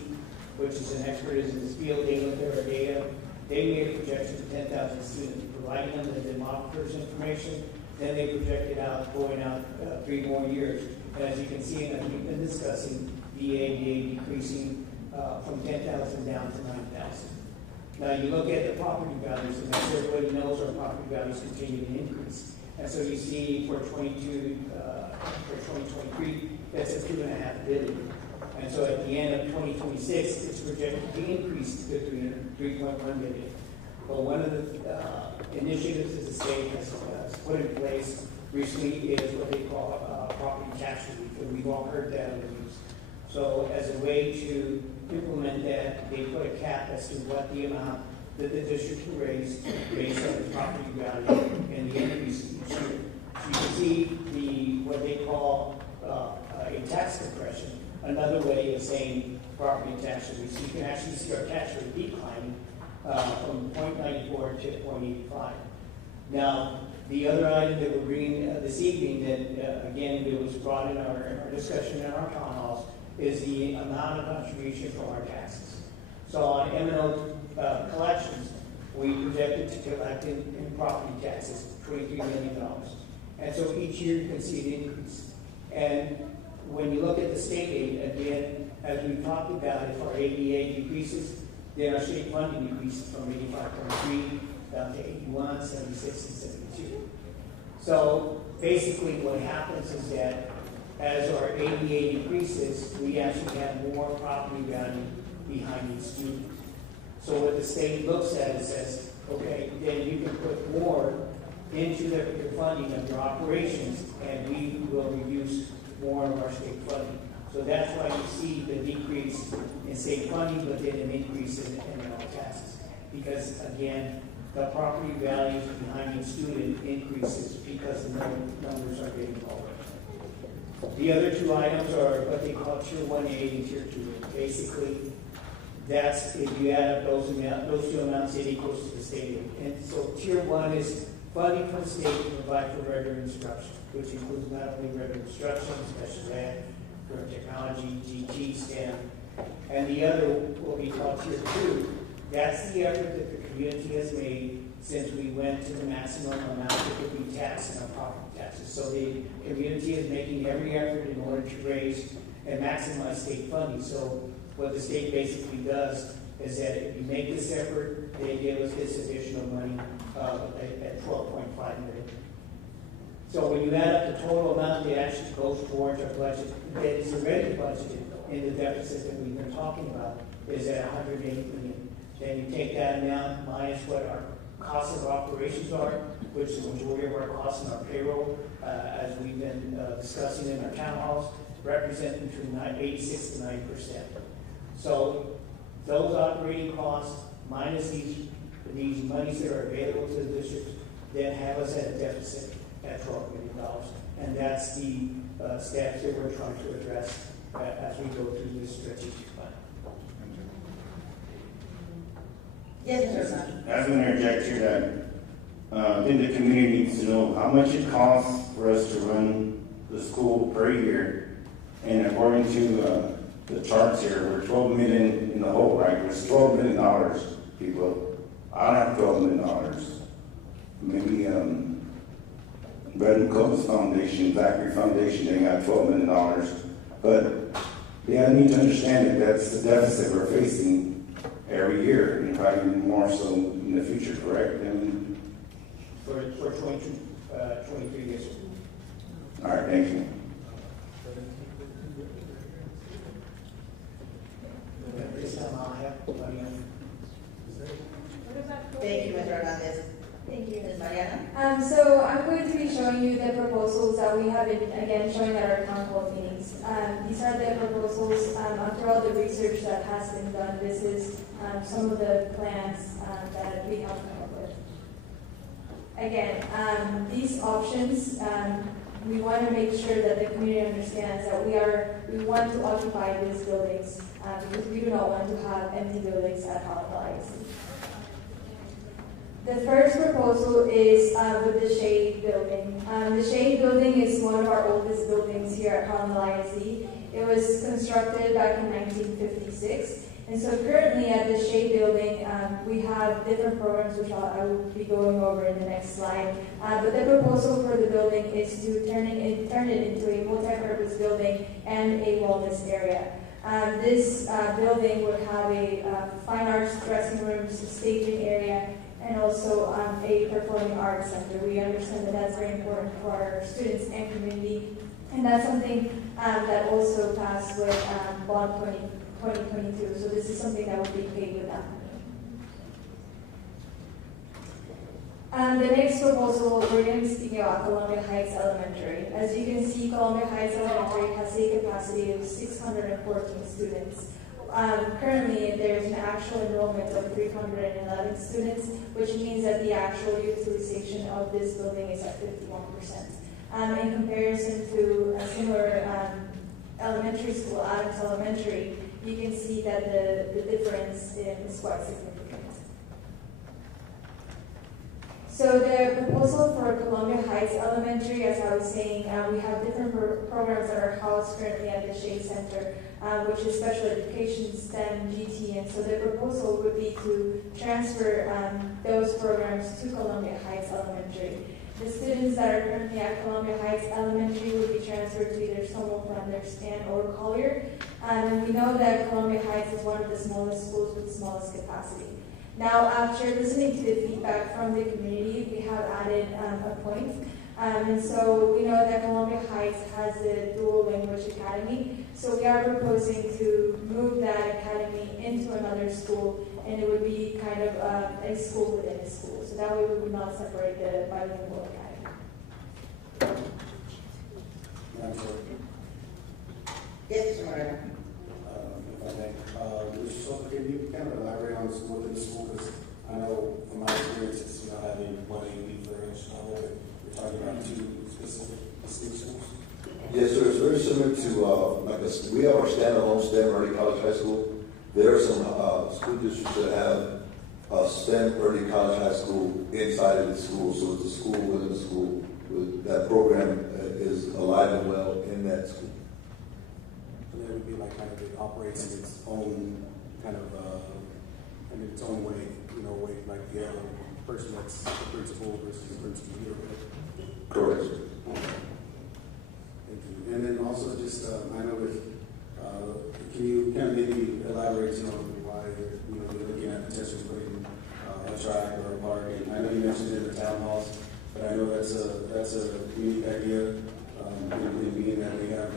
which is an expert in this field, they looked at our data. They made a projection of 10,000 students, providing them the demographer's information. Then they projected out, going out 3 more years. And as you can see, and as we've been discussing, the ADA decreasing from 10,000 down to 9,000. Now you look at the property values, and as everybody knows, our property values continue to increase. And so you see for 2023, that's at $2.5 billion. And so at the end of 2026, it's projected to increase to $3.1 billion. But one of the initiatives that the state has put in place recently is what they call property tax relief, and we've all heard that in the news. So as a way to implement that, they put a cap as to what the amount that the district can raise based on the property value and the increase each year. So you can see what they call a tax compression, another way of saying property tax rate. So you can actually see our tax rate declining from 0.94 to 0.85. Now, the other item that we're bringing this evening that, again, it was brought in our discussion in our town halls is the amount of contribution from our taxes. So on M&O collections, we projected to collect in property taxes $23 million. And so each year you can see an increase. And when you look at the state aid, again, as we talked about, if our ADA decreases, then our state funding decreases from 85.3 down to 81, 76, and 72. So basically what happens is that as our ADA decreases, we actually have more property value behind each student. So what the state looks at is says, okay, then you can put more into the funding of your operations, and we will reduce more of our state funding. So that's why you see the decrease in state funding, but then an increase in taxes. Because again, the property values behind each student increases because the numbers are getting lower. The other two items are what they call Tier 1A and Tier 2A. Basically, that's if you add up those two amounts, it equals to the state aid. And so Tier 1 is funding from the state to provide for regular instruction, which includes not only regular instruction, special ed, current technology, GT, STEM, and the other will be called Tier 2. That's the effort that the community has made since we went to the maximum amount that could be taxed in our property taxes. So the community is making every effort in order to raise and maximize state funding. So what the state basically does is that if you make this effort, they give us this additional money at $12.5 million. So when you add up the total amount that actually goes towards our budget, that is already budgeted in the deficit that we've been talking about, is at $180 million. Then you take that amount minus what our costs of operations are, which is the majority of our costs in our payroll, as we've been discussing in our town halls, represent between 86 to 90%. So those operating costs minus these monies that are available to the district then have us at a deficit at $12 million. And that's the steps that we're trying to address as we go through this strategic plan. Yes, sir. I was going to interject here that I think the community needs to know how much it costs for us to run the school per year. And according to the charts here, we're $12 million in the hole, right? It's $12 million, people. I don't have $12 million. Maybe Red and Combs Foundation, Zachary Foundation, they got $12 million. But they need to understand that that's the deficit we're facing every year, and probably more so in the future, correct? For 23 years. All right, thank you. This time I'll have money on. Thank you, Mr. Hernandez. Thank you. Ms. Mariana? So I'm going to be showing you the proposals that we have been, again, showing at our town hall meetings. These are the proposals after all the research that has been done. This is some of the plans that we have come up with. Again, these options, we want to make sure that the community understands that we want to occupy these buildings because we do not want to have empty buildings at Harlandale ISD. The first proposal is with the Shade Building. The Shade Building is one of our oldest buildings here at Harlandale ISD. It was constructed back in 1956. And so currently at the Shade Building, we have different programs which I will be going over in the next slide. But the proposal for the building is to turn it into a multi-purpose building and a wellness area. This building would have a fine arts dressing rooms, staging area, and also a performing arts center. We understand that that's very important for our students and community, and that's something that also passed with Bond 2022. So this is something that will be paid with that money. The next proposal, we're going to be speaking about Columbia Heights Elementary. As you can see, Columbia Heights Elementary has a capacity of 614 students. Currently, there's an actual enrollment of 311 students, which means that the actual utilization of this building is at 51%. In comparison to a similar elementary school, Adams Elementary, you can see that the difference is quite significant. So the proposal for Columbia Heights Elementary, as I was saying, we have different programs that are housed currently at the Shea Center, which is special education, STEM, GT, and so the proposal would be to transfer those programs to Columbia Heights Elementary. The students that are currently at Columbia Heights Elementary will be transferred to either Stonewall, Flanders, or Collier. And we know that Columbia Heights is one of the smallest schools with the smallest capacity. Now, after listening to the feedback from the community, we have added a point. And so we know that Columbia Heights has a dual language academy. So we are proposing to move that academy into another school, and it would be kind of a school within a school. So that way we would not separate the bilingual academy. Yes, Mr. Moreno. If I may, Mr. Soto, can you kind of elaborate on the school within the school? Because I know from my experience, it's having 1 week for each level, but you're talking about 2 specific distinctions. Yes, sir. It's very similar to we have our standalone STEM early college high school. There are some school districts that have a STEM early college high school inside of the school, so it's a school within a school. That program is alive and well in that school. So that would be like kind of it operates in its own kind of in its own way, way like the other person that's the principal versus the principal here. Correct. Thank you. And then also just I know with can you kind of maybe elaborate on why you're looking at potentially putting a track or a park? And I know you mentioned it in the town halls, but I know that's a unique idea. In being that we have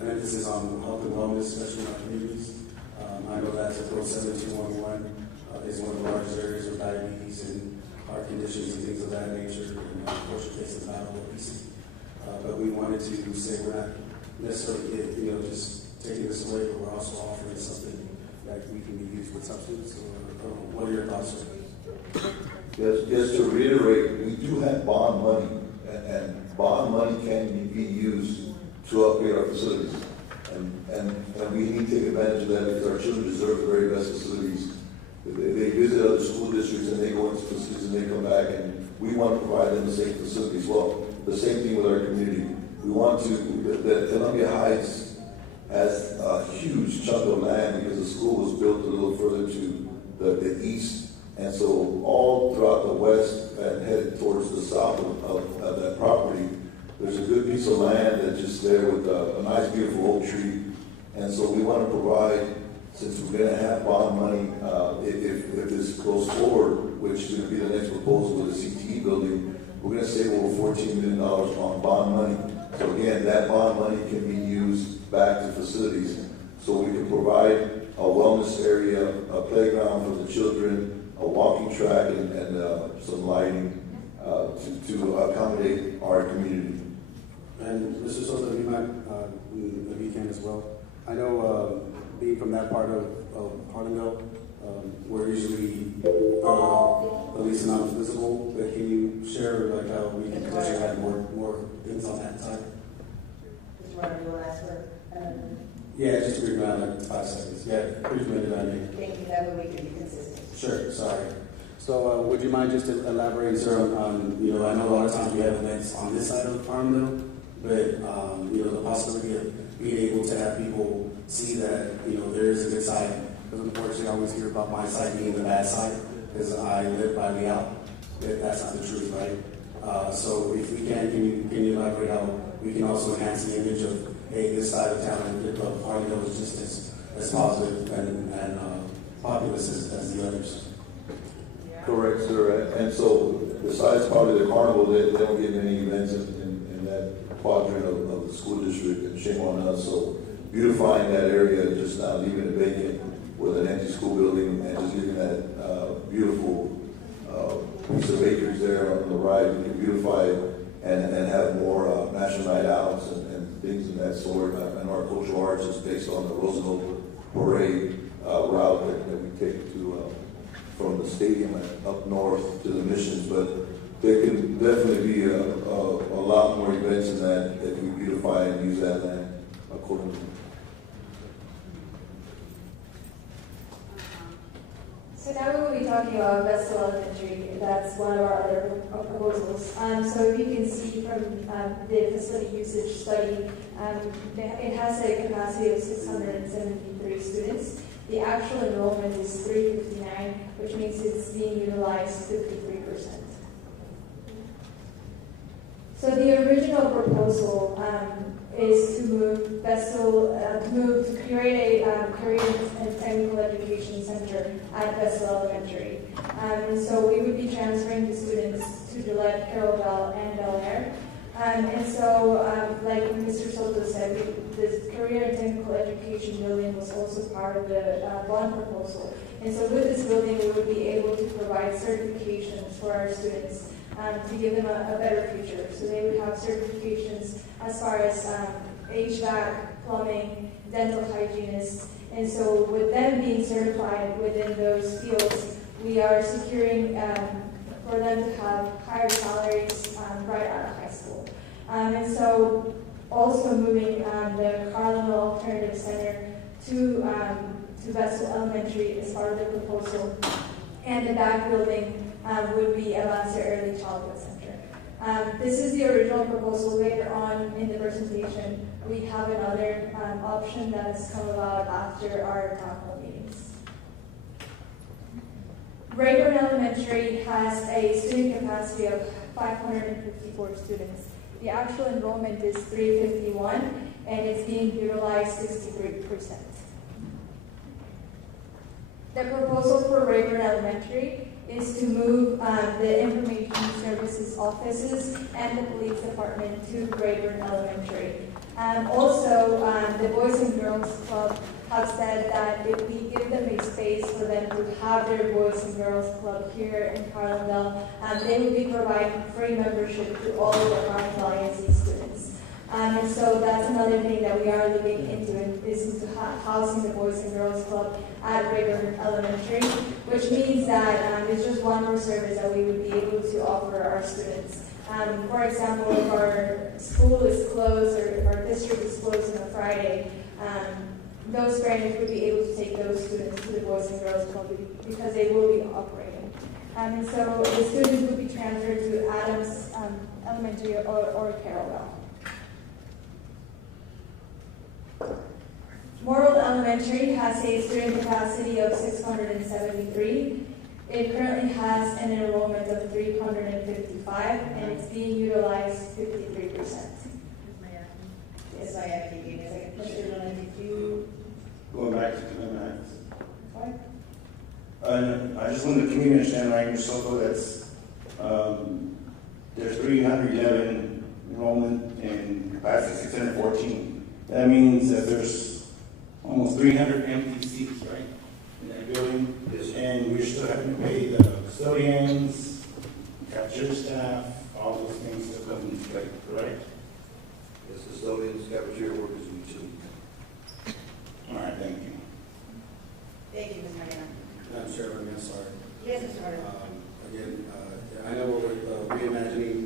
an emphasis on health and wellness, especially in our communities. I know that's a Bill 7211 is one of the largest areas of diabetes and heart conditions and things of that nature, and of course you're facing the battle of obesity. But we wanted to say we're not necessarily just taking this away, but we're also offering something that we can be used with substance. Or what are your thoughts on that? Yes, to reiterate, we do have bond money, and bond money can be used to upgrade our facilities. And we need to take advantage of that because our children deserve the very best facilities. They visit other school districts and they go into facilities and they come back, and we want to provide them the same facilities. Well, the same thing with our community. We want to, that Columbia Heights has a huge chunk of land because the school was built a little further to the east. And so all throughout the west and headed towards the south of that property, there's a good piece of land that's just there with a nice, beautiful oak tree. And so we want to provide, since we're going to have bond money, if this goes forward, which is going to be the next proposal with the CTE building, we're going to save over $14 million on bond money. So again, that bond money can be used back to facilities. So we can provide a wellness area, a playground for the children, a walking track, and some lighting to accommodate our community. And Mr. Soto, you might, if you can as well. I know being from that part of Harlandale, we're usually at least not visible, but can you share like how we can potentially have more things on that side? Mr. Martin, you want to ask for Yeah, just brief around like 5 seconds. Yeah, brief minute I mean. Thank you, that way we can be consistent. Sure, sorry. So would you mind just elaborating, sir, on, I know a lot of times we have events on this side of Harlandale, but, the possibility of being able to have people see that, there is a good side. Because unfortunately I always hear about my side being the bad side, because I live by the out. That's not the truth, right? So if we can you elaborate how we can also enhance the image of, hey, this side of town of Harlandale is just as positive and populous as the others. Correct, sir. And so, besides probably the carnival, they don't get many events in that quadrant of the school district, and shame on us. So, beautifying that area, just not leaving it vacant with an empty school building, and just giving that beautiful piece of acres there on the right, we can beautify it and have more national night outs and things of that sort. And our cultural arts is based on the Roosevelt parade route that we take to from the stadium and up north to the missions. But there can definitely be a lot more events in that if we beautify and use that land accordingly. So now we will be talking about Vestal Elementary. That's one of our other proposals. So if you can see from the facility usage study, it has a capacity of 673 students. The actual enrollment is 359, which means it's being utilized 53%. So the original proposal is to move Vestal, to create a career and technical education center at Vestal Elementary. So we would be transferring the students to Gillette, Carrollville, and Bel Air. And so, like Mr. Soto said, this career and technical education building was also part of the bond proposal. And so with this building, we would be able to provide certifications for our students to give them a better future. So they would have certifications as far as HVAC, plumbing, dental hygienists. And so with them being certified within those fields, we are securing for them to have higher salaries right out of high school. And so also moving the Harlandale Alternative Center to Vestal Elementary as part of the proposal. And the back building would be a Lancer Early Childhood Center. This is the original proposal. Later on in the presentation, we have another option that has come about after our town hall meetings. Rayburn Elementary has a student capacity of 554 students. The actual enrollment is 351, and it's being utilized 63%. The proposal for Rayburn Elementary is to move the information services offices and the police department to Rayburn Elementary. Also, the Boys and Girls Club have said that if we give them a space for them to have their Boys and Girls Club here in Harlandale, they will be providing free membership to all of the Harlandale ISD students. And so that's another thing that we are looking into, is into housing the Boys and Girls Club at Rayburn Elementary, which means that it's just one more service that we would be able to offer our students. For example, if our school is closed or if our district is closed on a Friday, those parents would be able to take those students to the Boys and Girls Club because they will be operating. And so the students would be transferred to Adams Elementary or Carrollville. Morrill Elementary has a student capacity of 673. It currently has an enrollment of 355, and it's being utilized 53%. Yes, I have to give me a second. Mr. Luna, did you? Going back to commitment. I just want the community to understand, right, Mr. Soto, that's there's 311 enrollment and capacity 614. That means that there's almost 300 empty seats, right, in that building. And we're still having to pay the custodians, cashier staff, all those things to come into play, correct? Yes, custodians, cafeteria workers, and utilities. All right, thank you. Thank you, Ms. Mariano. Madam Chairman, I'm sorry. Yes, Mr. Mariano. Again, I know we're reimagining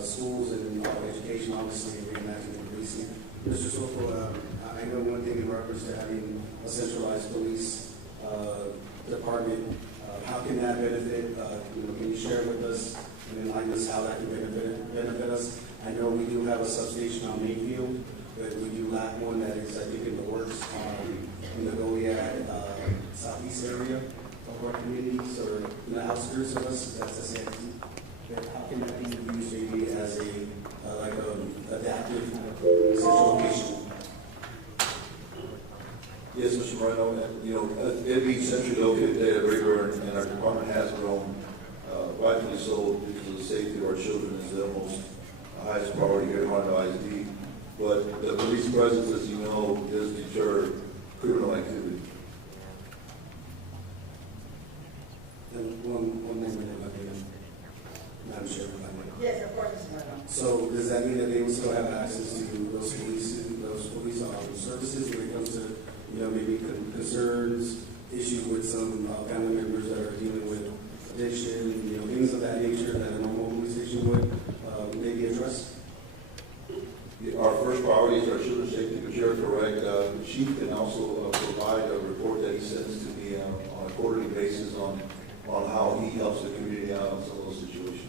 schools and education, obviously, reimagining policing. Mr. Soto, I know one thing in reference to having a centralized police department. How can that benefit? Can you share with us and enlighten us how that can benefit us? I know we do have a substation on Mayfield, but we do lack one that is, I think, in the works in the Goliad southeast area of our communities, or in the outskirts of us. That's the same. How can that be used maybe as a like a adaptive central location? Yes, Mr. Moreno, it being centrally located at Rayburn, and our department has grown, rightfully so, because the safety of our children is the most highest priority here at Harlandale ISD. But the police presence, as you know, does deter criminal activity. And one more minute, Madam Chair, if I may. Yes, of course, Mr. Moreno. So does that mean that they will still have access to those police services when it comes to, maybe provide a report that he sends to me on a quarterly basis on how he helps the community out in some of those situations.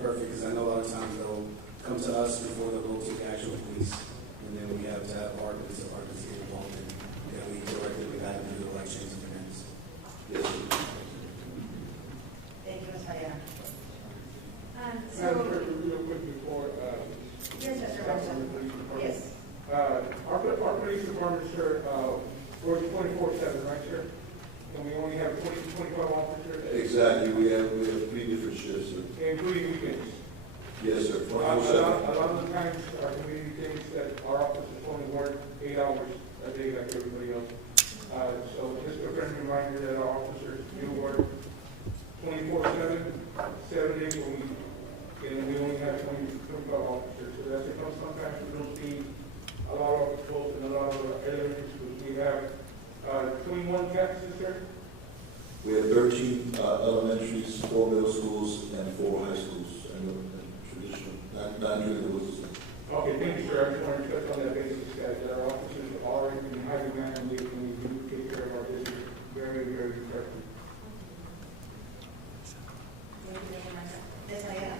Perfect, because I know a lot of times they'll come to us before they'll go to the actual police, and then we have to have our police departments get involved in, and we directly have to do the right chains of events. Yes, sir. Thank you, Ms. Mariana. Madam Chair, real quick before, Yes, Mr. Robinson. Yes. Our police department, sir, works 24/7, right, sir? And we only have 25 officers? Exactly. We have 3 different shifts, sir. Including weekends? Yes, sir. A lot of the times, our community thinks that our officers only work 8 hours a day like everybody else. So just a friendly reminder that our officers do work 24/7, 7 days a week. And we only have 25 officers. So that's because sometimes we don't see a lot of patrols and a lot of areas. We have 21 campuses, sir. We have 13 elementaries, 4 middle schools, and 4 high schools, and traditional, not really the woods. Okay, thank you, sir. I just wanted to touch on that basis, that our officers are in high demand, and we do take care of our district very, very carefully. Ms. Mariana.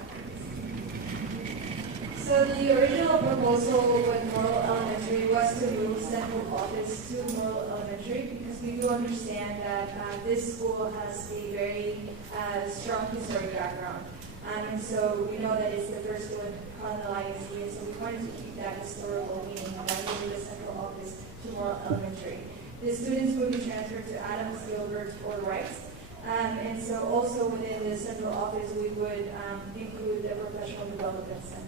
So the original proposal with Morrill Elementary was to move central office to Morrill Elementary because we do understand that this school has a very strong historic background. And so we know that it's the first school in Harlandale ISD, and so we wanted to keep that historical meaning by moving the central office to Morrill Elementary. The students will be transferred to Adams, Gilbert, or Rice. And so also within the central office, we would include the Professional Development Center.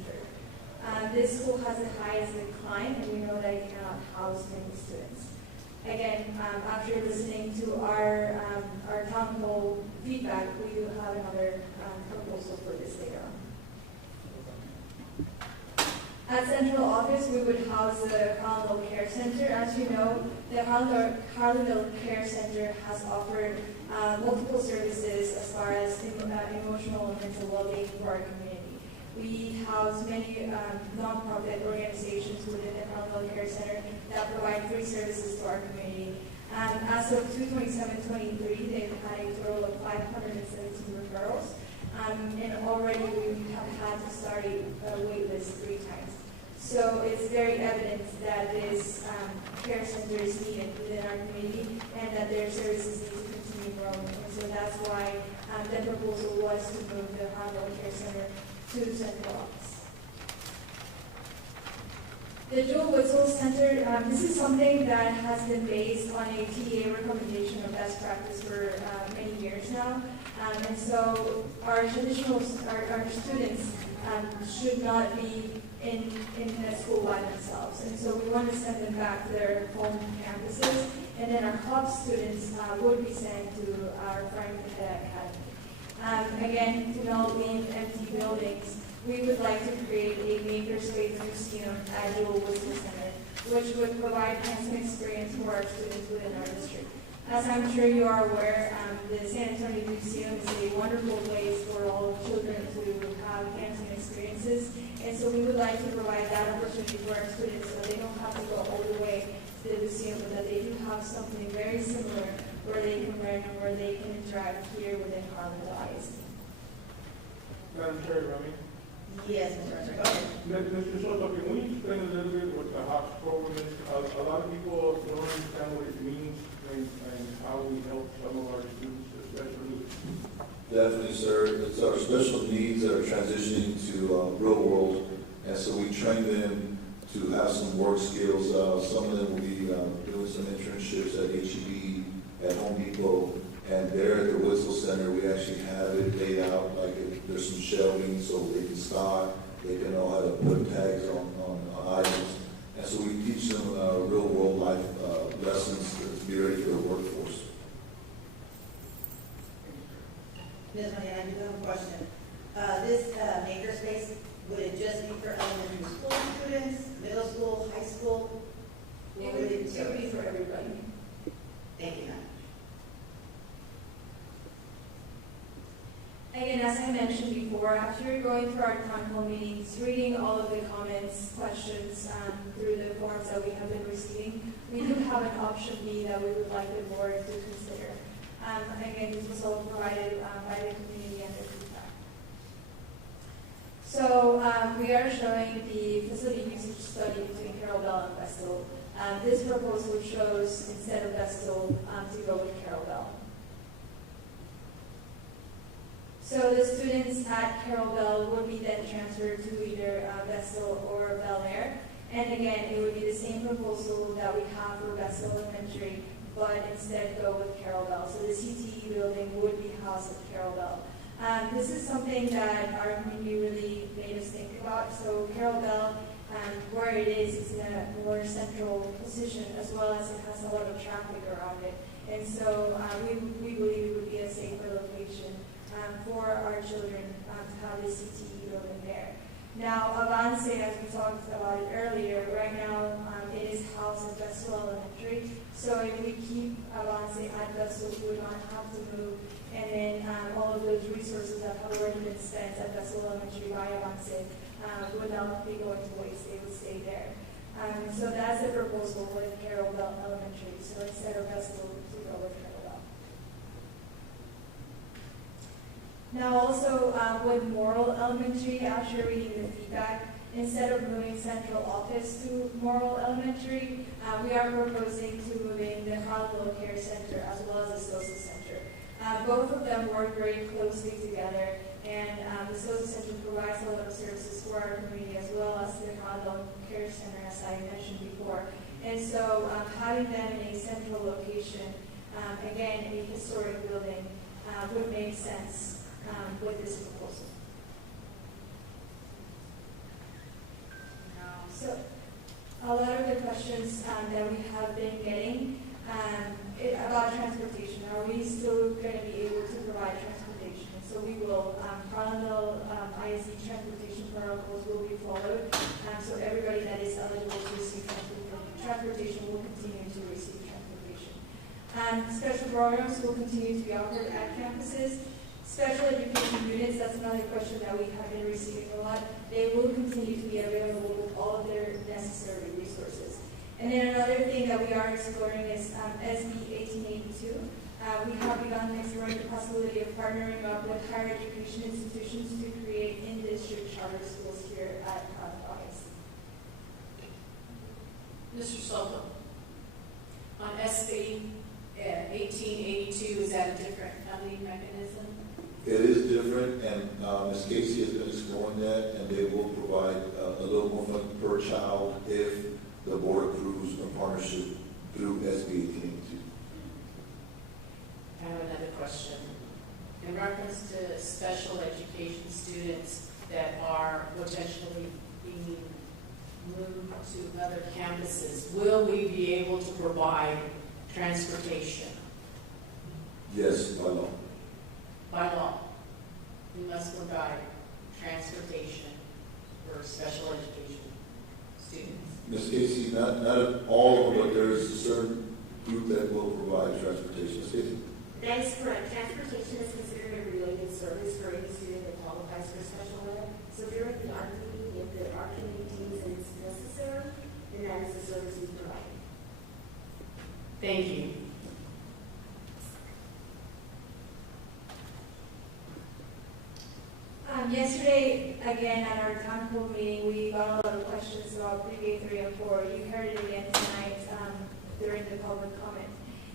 This school has the highest decline, and we know that it cannot house many students. Again, after listening to our town hall feedback, we do have another proposal for this later on. At central office, we would house the Harlandale Care Center. As you know, the Harlandale Care Center has offered multiple services as far as emotional and mental well-being for our community. We house many nonprofit organizations within the Harlandale Care Center that provide free services to our community. As of 2/27/23, they've had a total of 517 referrals, and already we have had to start a wait list 3 times. So it's very evident that this care center is needed within our community and that their services need to continue growing. And so that's why the proposal was to move the Harlandale Care Center to the central office. The Joe Witzel Center, this is something that has been based on a TA recommendation of best practice for many years now. And so our students should not be in the school by themselves. And so we want to send them back to their home campuses. And then our hub students would be sent to our Frank Academy. Again, to not leave empty buildings, we would like to create a makerspace museum at Joe Witzel Center, which would provide hands-on experience for our students within our district. As I'm sure you are aware, the San Antonio Museum is a wonderful place for all children to have hands-on experiences, and so we would like to provide that opportunity for our students so they don't have to go all the way to the museum, but that they do have something very similar where they can learn and where they can interact here within Harlandale ISD. Madam Chair, Rami? Yes, Mr. Archer, go ahead. Mr. Soto, can we explain a little bit what the HOPS program is? A lot of people don't understand what it means and how we help some of our students, especially. Definitely, sir. It's our special needs that are transitioning to real world, and so we train them to have some work skills. Some of them will be doing some internships at HEB, at Home Depot, and there at the Witzel Center, we actually have it laid out like there's some shelving so they can stock, they can know how to put tags on items, and so we teach them real world life lessons to be ready for the workforce. Ms. Mariana, I do have a question. This makerspace, would it just be for elementary school students, middle school, high school? It would be for everybody. Thank you, ma'am. Again, as I mentioned before, after going through our town hall meetings, reading all of the comments, questions through the forms that we have been receiving, we do have an option B that we would like the board to consider. Again, this was all provided by the community and their feedback. So we are showing the facility usage study between Carrollville and Vestal. This proposal shows, instead of Vestal, to go with Carrollville. So the students at Carrollville would be then transferred to either Vestal or Bel Air. And again, it would be the same proposal that we have for Vestal Elementary, but instead go with Carrollville. So the CTE building would be housed at Carrollville. This is something that our community really made us think about. So Carrollville, where it is, it's in a more central position, as well as it has a lot of traffic around it. And so we believe it would be a safer location for our children to have the CTE building there. Now, Avance, as we talked about it earlier, right now it is housed at Vestal Elementary. So if we keep Avance at Vestal, we would not have to move. And then all of those resources that have already been spent at Vestal Elementary by Avance would not be going to waste. They would stay there. So that's the proposal with Carrollville Elementary. So instead of Vestal, we go with Carrollville. Now also with Morrill Elementary, after reading the feedback, instead of moving central office to Morrill Elementary, we are proposing to moving the Harlandale Care Center as well as the SOSA Center. Both of them work very closely together, and the SOSA Center provides a lot of services for our community as well as the Harlandale Care Center, as I mentioned before. And so having them in a central location, again, in a historic building, would make sense with this proposal. So a lot of the questions that we have been getting about transportation. Are we still going to be able to provide transportation? So we will, Harlandale ISD transportation protocols will be followed. So everybody that is eligible to receive transportation will continue to receive transportation. Special programs will continue to be offered at campuses. Special education units, that's another question that we have been receiving a lot. They will continue to be available with all of their necessary resources. And then another thing that we are exploring is SB 1882. We have begun exploring the possibility of partnering up with higher education institutions to create in-district charter schools here at August. Mr. Soto, on SB 1882, is that a different funding mechanism? It is different, and Ms. Casey has been exploring that, and they will provide a little more funding per child if the board approves a partnership through SB 1882. I have another question. In reference to special education students that are potentially being moved to other campuses, will we be able to provide transportation? Yes, by law. By law, we must provide transportation for special education students. Ms. Casey, not all, but there is a certain group that will provide transportation. Ms. Casey? That is correct. Transportation is considered a related service for any student that qualifies for special ed. So during the RPD, if the RPD deems that it's necessary, then that is the service we provide. Thank you. Yesterday, again, at our town hall meeting, we got a lot of questions about pre-K 3 and 4. You heard it again tonight during the public comment.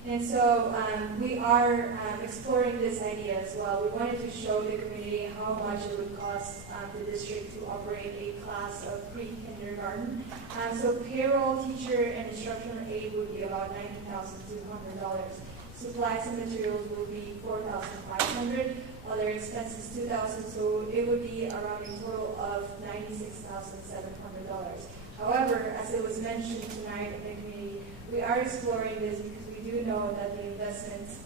And so we are exploring this idea as well. We wanted to show the community how much it would cost the district to operate a class of pre-kindergarten. So payroll, teacher, and instructional aid would be about $90,200. Supplies and materials would be $4,500. Other expenses, $2,000, so it would be around a total of $96,700. However, as it was mentioned tonight in the community, we are exploring this because we do know that the investments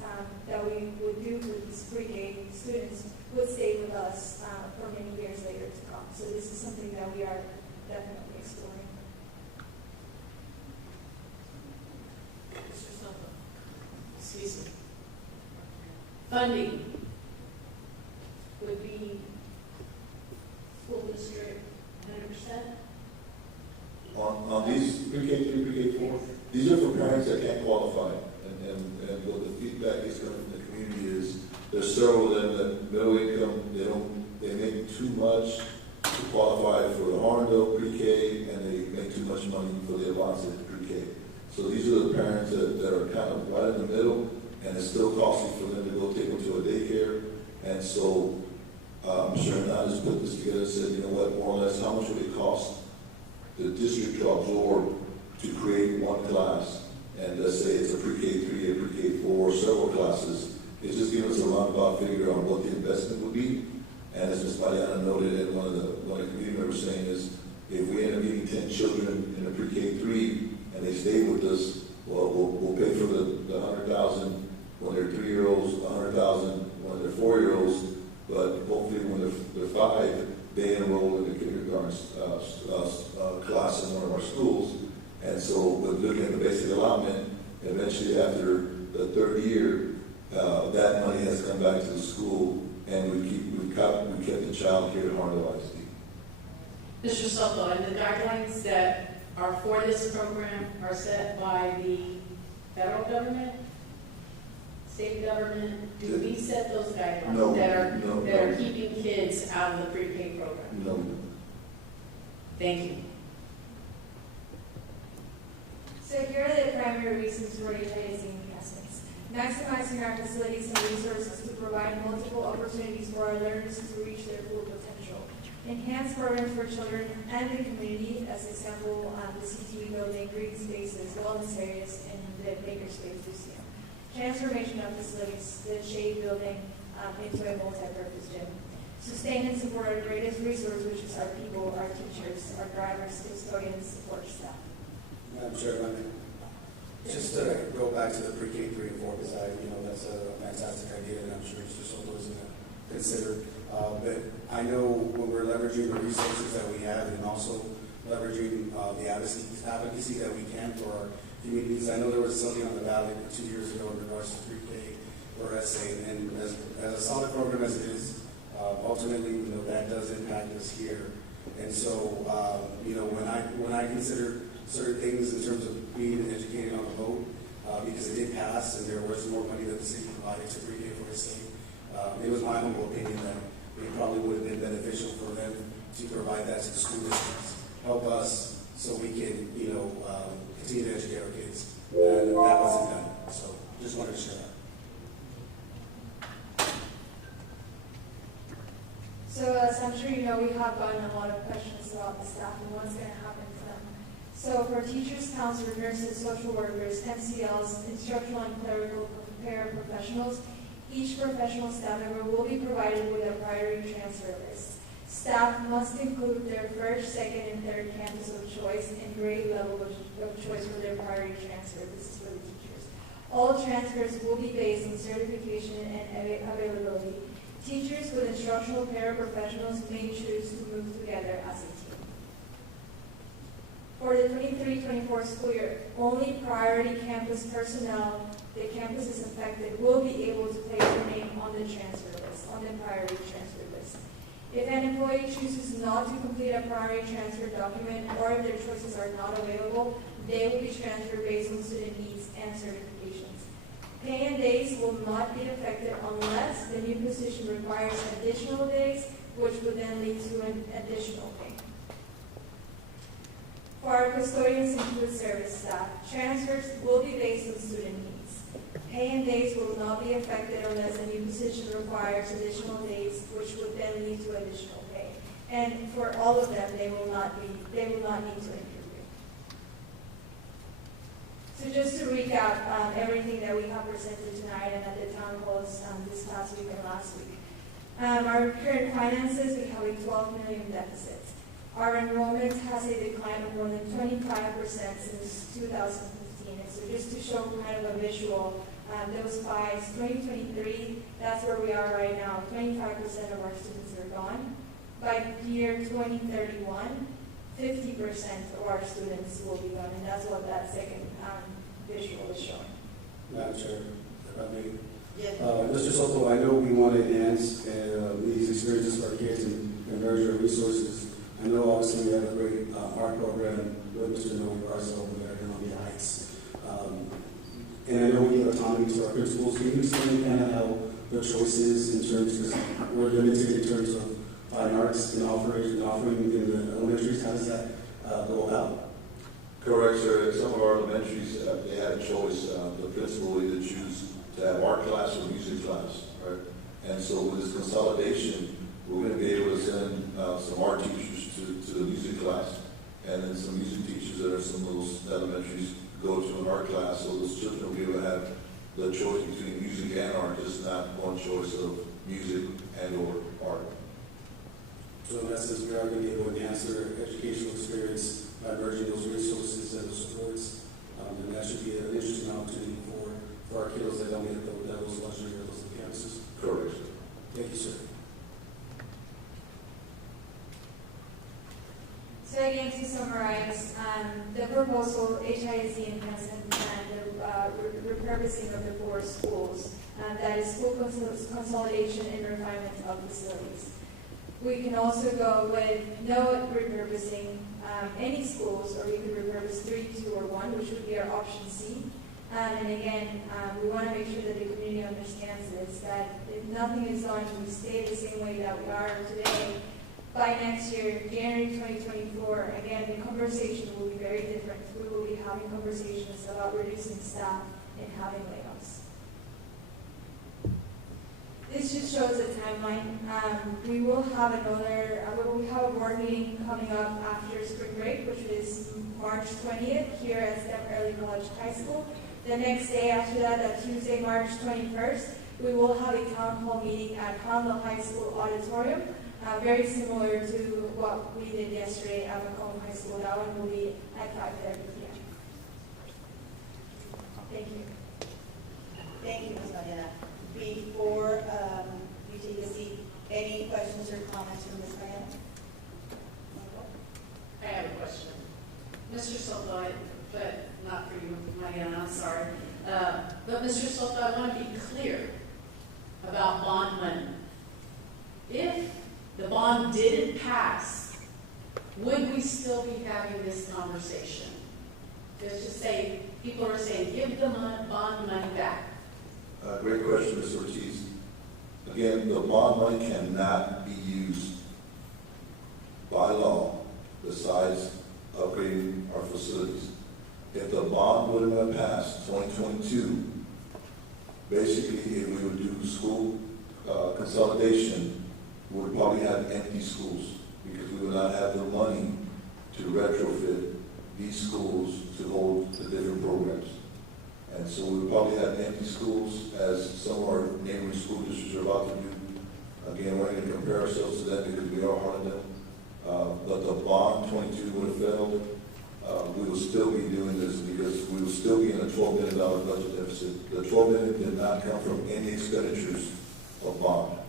that we would do for these pre-K students would stay with us for many years later to come. So this is something that we are definitely exploring. Mr. Silva, excuse me. Funding would be school district 100%? On these pre-K 3, pre-K 4, these are for parents qualified. And what the feedback is coming from the community is there's several of them that middle income, they make too much to qualify for the Harlandale pre-K, and they make too much money for the Avance pre-K. So these are the parents that are kind of right in the middle, and it's still costly for them to go take them to a daycare. And so Mr. Hernandez put this together and said, you know what, more or less, how much would it cost the district to absorb to create one class? And let's say it's a pre-K3, a pre-K4, several classes. It's just giving us a roundabout figure on what the investment would be. And as Ms. Mariana noted, and one of the community members saying is, if we end up getting 10 children in a pre-K3 and they stay with us, well, we'll pay for the $100,000 when they're 3-year-olds, $100,000 when they're 4-year-olds, but hopefully when they're 5, they enroll in the kindergarten class in one of our schools. And so with looking at the basic allotment, eventually after the 3rd year, that money has come back to the school, and we kept the child here at Harlandale ISD. Mr. Soto, and the guidelines that are for this program are set by the federal government, state government. Do we set those guidelines that are keeping kids out of the pre-K program? No. Thank you. So here are the primary reasons for utilizing investments. Maximizing our facilities and resources to provide multiple opportunities for our learners to reach their full potential. Enhance programs for children and the community, as example, the CTV building, green spaces, wellness areas, and the Makerspace Museum. Transformation of facilities, the Shade building into a multi-purpose gym. Sustain and support our greatest resource, which is our people, our teachers, our drivers, custodians, support staff. Madam Chair, just to go back to the pre-K 3 and 4, because that's a fantastic idea, and I'm sure Mr. Soto is going to consider. But I know when we're leveraging the resources that we have, and also leveraging the advocacy that we can for our communities. I know there was something on the ballot 2 years ago in regards to pre-K or SA, and as a solid program as it is, ultimately, that does impact us here. And so, when I consider certain things in terms of being educated on the vote, because it did pass and there was more money that the city provided to pre-K for the state, it was my humble opinion that it probably would have been beneficial for them to provide that to the school districts, help us so we can, continue to educate our kids. And that wasn't done. So just wanted to share that. So as I'm sure you know, we have gotten a lot of questions about the staff and what's going to happen to them. So for teachers, counselors, nurses, social workers, MCLs, instructional and clerical paraprofessionals, each professional staff member will be provided with a priority transfer list. Staff must include their first, second, and third campus of choice and grade level of choice for their priority transfer. This is for the teachers. All transfers will be based on certification and availability. Teachers with instructional paraprofessionals may choose to move together as a team. For the 23-24 school year, only priority campus personnel the campus is affected will be able to place their name on the transfer list, on the priority transfer list. If an employee chooses not to complete a priority transfer document, or if their choices are not available, they will be transferred based on student needs and certifications. Pay and days will not be affected unless the new position requires additional days, which would then lead to an additional pay. For our custodians and food service staff, transfers will be based on student needs. Pay and days will not be affected unless a new position requires additional days, which would then lead to additional pay. And for all of them, they will not need to interview. So just to recap everything that we have presented tonight and at the town halls this past week and last week. Our current finances, we have a $12 million deficit. Our enrollment has a decline of more than 25% since 2015. And so just to show kind of a visual, those fives, 2023, that's where we are right now. 25% of our students are gone. By year 2031, 50% of our students will be gone, and that's what that second visual is showing. Madam Chair, if I may. Yes. Mr. Soto, I know we want to enhance these experiences for our kids and merge our resources. I know obviously we have a great art program with Mr. Noe Garza over there in Columbia Heights. And I know we give autonomy to our principals. Can you explain kind of how the choices in terms of, we're limited in terms of fine arts and offering in the elementaries? How does that go about? Correct, sir. In some of our elementaries, they had a choice. The principal would either choose to have art class or music class, right? And so with this consolidation, we're going to be able to send some art teachers to the music class, and then some music teachers that are some of those elementaries go to an art class, so those children will be able to have the choice between music and art, just not one choice of music and or art. So in essence, we are going to be able to enhance their educational experience by merging those resources and those supports, and that should be an interesting opportunity for our kiddos that don't get those luxury of those campuses. Correct. Thank you, sir. So again, to summarize, the proposal, HISD enhancement and the repurposing of the 4 schools, that is school consolidation and refinement of facilities. We can also go with no repurposing any schools, or we could repurpose 3, 2, or 1, which would be our option C. And again, we want to make sure that the community understands this, that if nothing is done, we stay the same way that we are today. By next year, January 2024, again, the conversation will be very different. We will be having conversations about reducing staff and having layoffs. This just shows a timeline. We will have a board meeting coming up after spring break, which is March 20th here at Step Early College High School. The next day after that Tuesday, March 21st, we will have a town hall meeting at Harlandale High School auditorium, very similar to what we did yesterday at McCollum High School. That one will be at 5:30 p.m. Thank you. Thank you, Ms. Mariana. Before you take a seat, any questions or comments from Ms. Mariana? I have a question. Mr. Soto, but not for you, Mariana, I'm sorry. But Mr. Soto, I want to be clear about bond money. If the bond didn't pass, would we still be having this conversation? Just to say, people are saying, give the bond money back. Great question, Ms. Ortiz. Again, the bond money cannot be used by law besides upgrading our facilities. If the bond would have passed 2022, basically if we would do school consolidation, we would probably have empty schools because we would not have the money to retrofit these schools to hold the different programs. And so we would probably have empty schools, as some of our neighboring school districts are about to do. Again, we're not going to compare ourselves to that because we are Harlandale. But the bond 22 would have failed. We will still be doing this because we will still be in a $12 million budget deficit. The $12 million did not come from any expenditures of bond.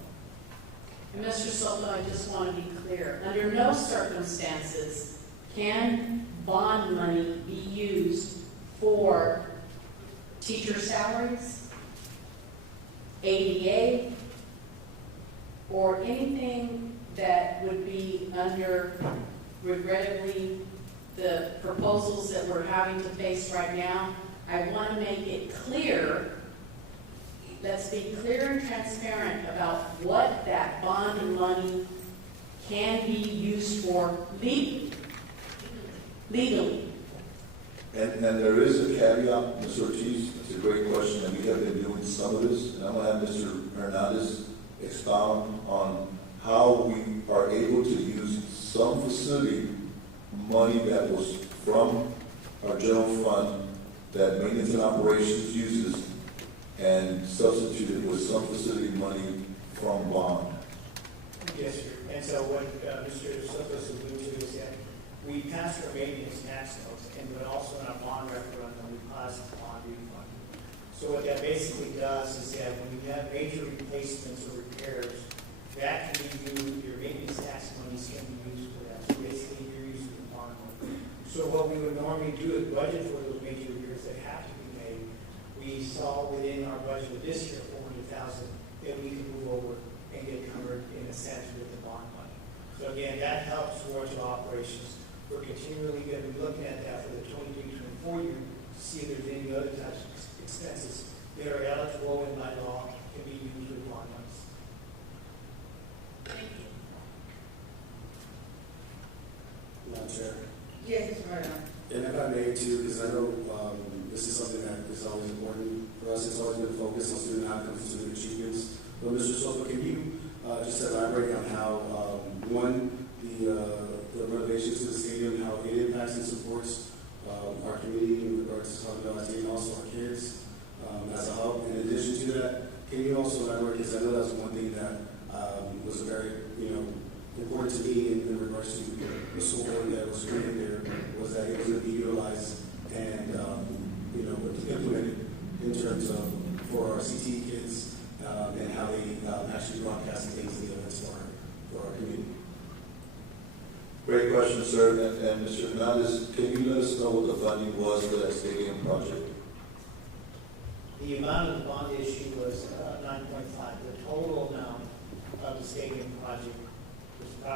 And Mr. Soto, I just want to be clear. Under no circumstances can bond money be used for teacher salaries, ADA, or anything that would be under, regrettably, the proposals that we're having to face right now. I want to make it clear, let's be clear and transparent about what that bond money can be used for legally. And there is a caveat, Ms. Ortiz. It's a great question, and we have been doing some of this. And I'm going to have Mr. Hernandez expound on how we are able to use some facility money that was from our general fund that maintenance and operations uses and substitute it with some facility money from bond. Yes, sir. And so what Mr. Soto's alluding to is that we passed our maintenance tax notes, and but also in our bond referendum, we passed the bond refund. So what that basically does is that when you have major replacements or repairs, that can be used, your maintenance tax monies can be used for that. So basically, you're using the bond money. So what we would normally do is budget for those major repairs that have to be made. We saw within our budget of this year, $400,000, that we could move over and get covered in a sense with the bond money. So again, that helps towards our operations. We're continually going to be looking at that for the 23-24 year to see if there's any other types of expenses that are eligible and by law can be used with bond funds. Thank you. Madam Chair. Yes, Mr. Moreno. And if I may too, because I know this is something that is always important for us, it's always been focused on student outcomes and student achievements. But Mr. Soto, can you just elaborate on how, one, the renovations to the stadium, how it impacts and supports our community in regards to Harlandale ISD and also our kids as a hub? In addition to that, can you also elaborate, because I know that's one thing that was very, important to me in regards to the school board that was created there, was that it was going to be utilized and, implemented in terms of for our CTE kids and how they actually broadcast things in the events for our community. Great question, sir. And Mr. Hernandez, can you let us know what the funding was for that stadium project? The amount of the bond issue was 9.5. The total amount of the stadium project was approximately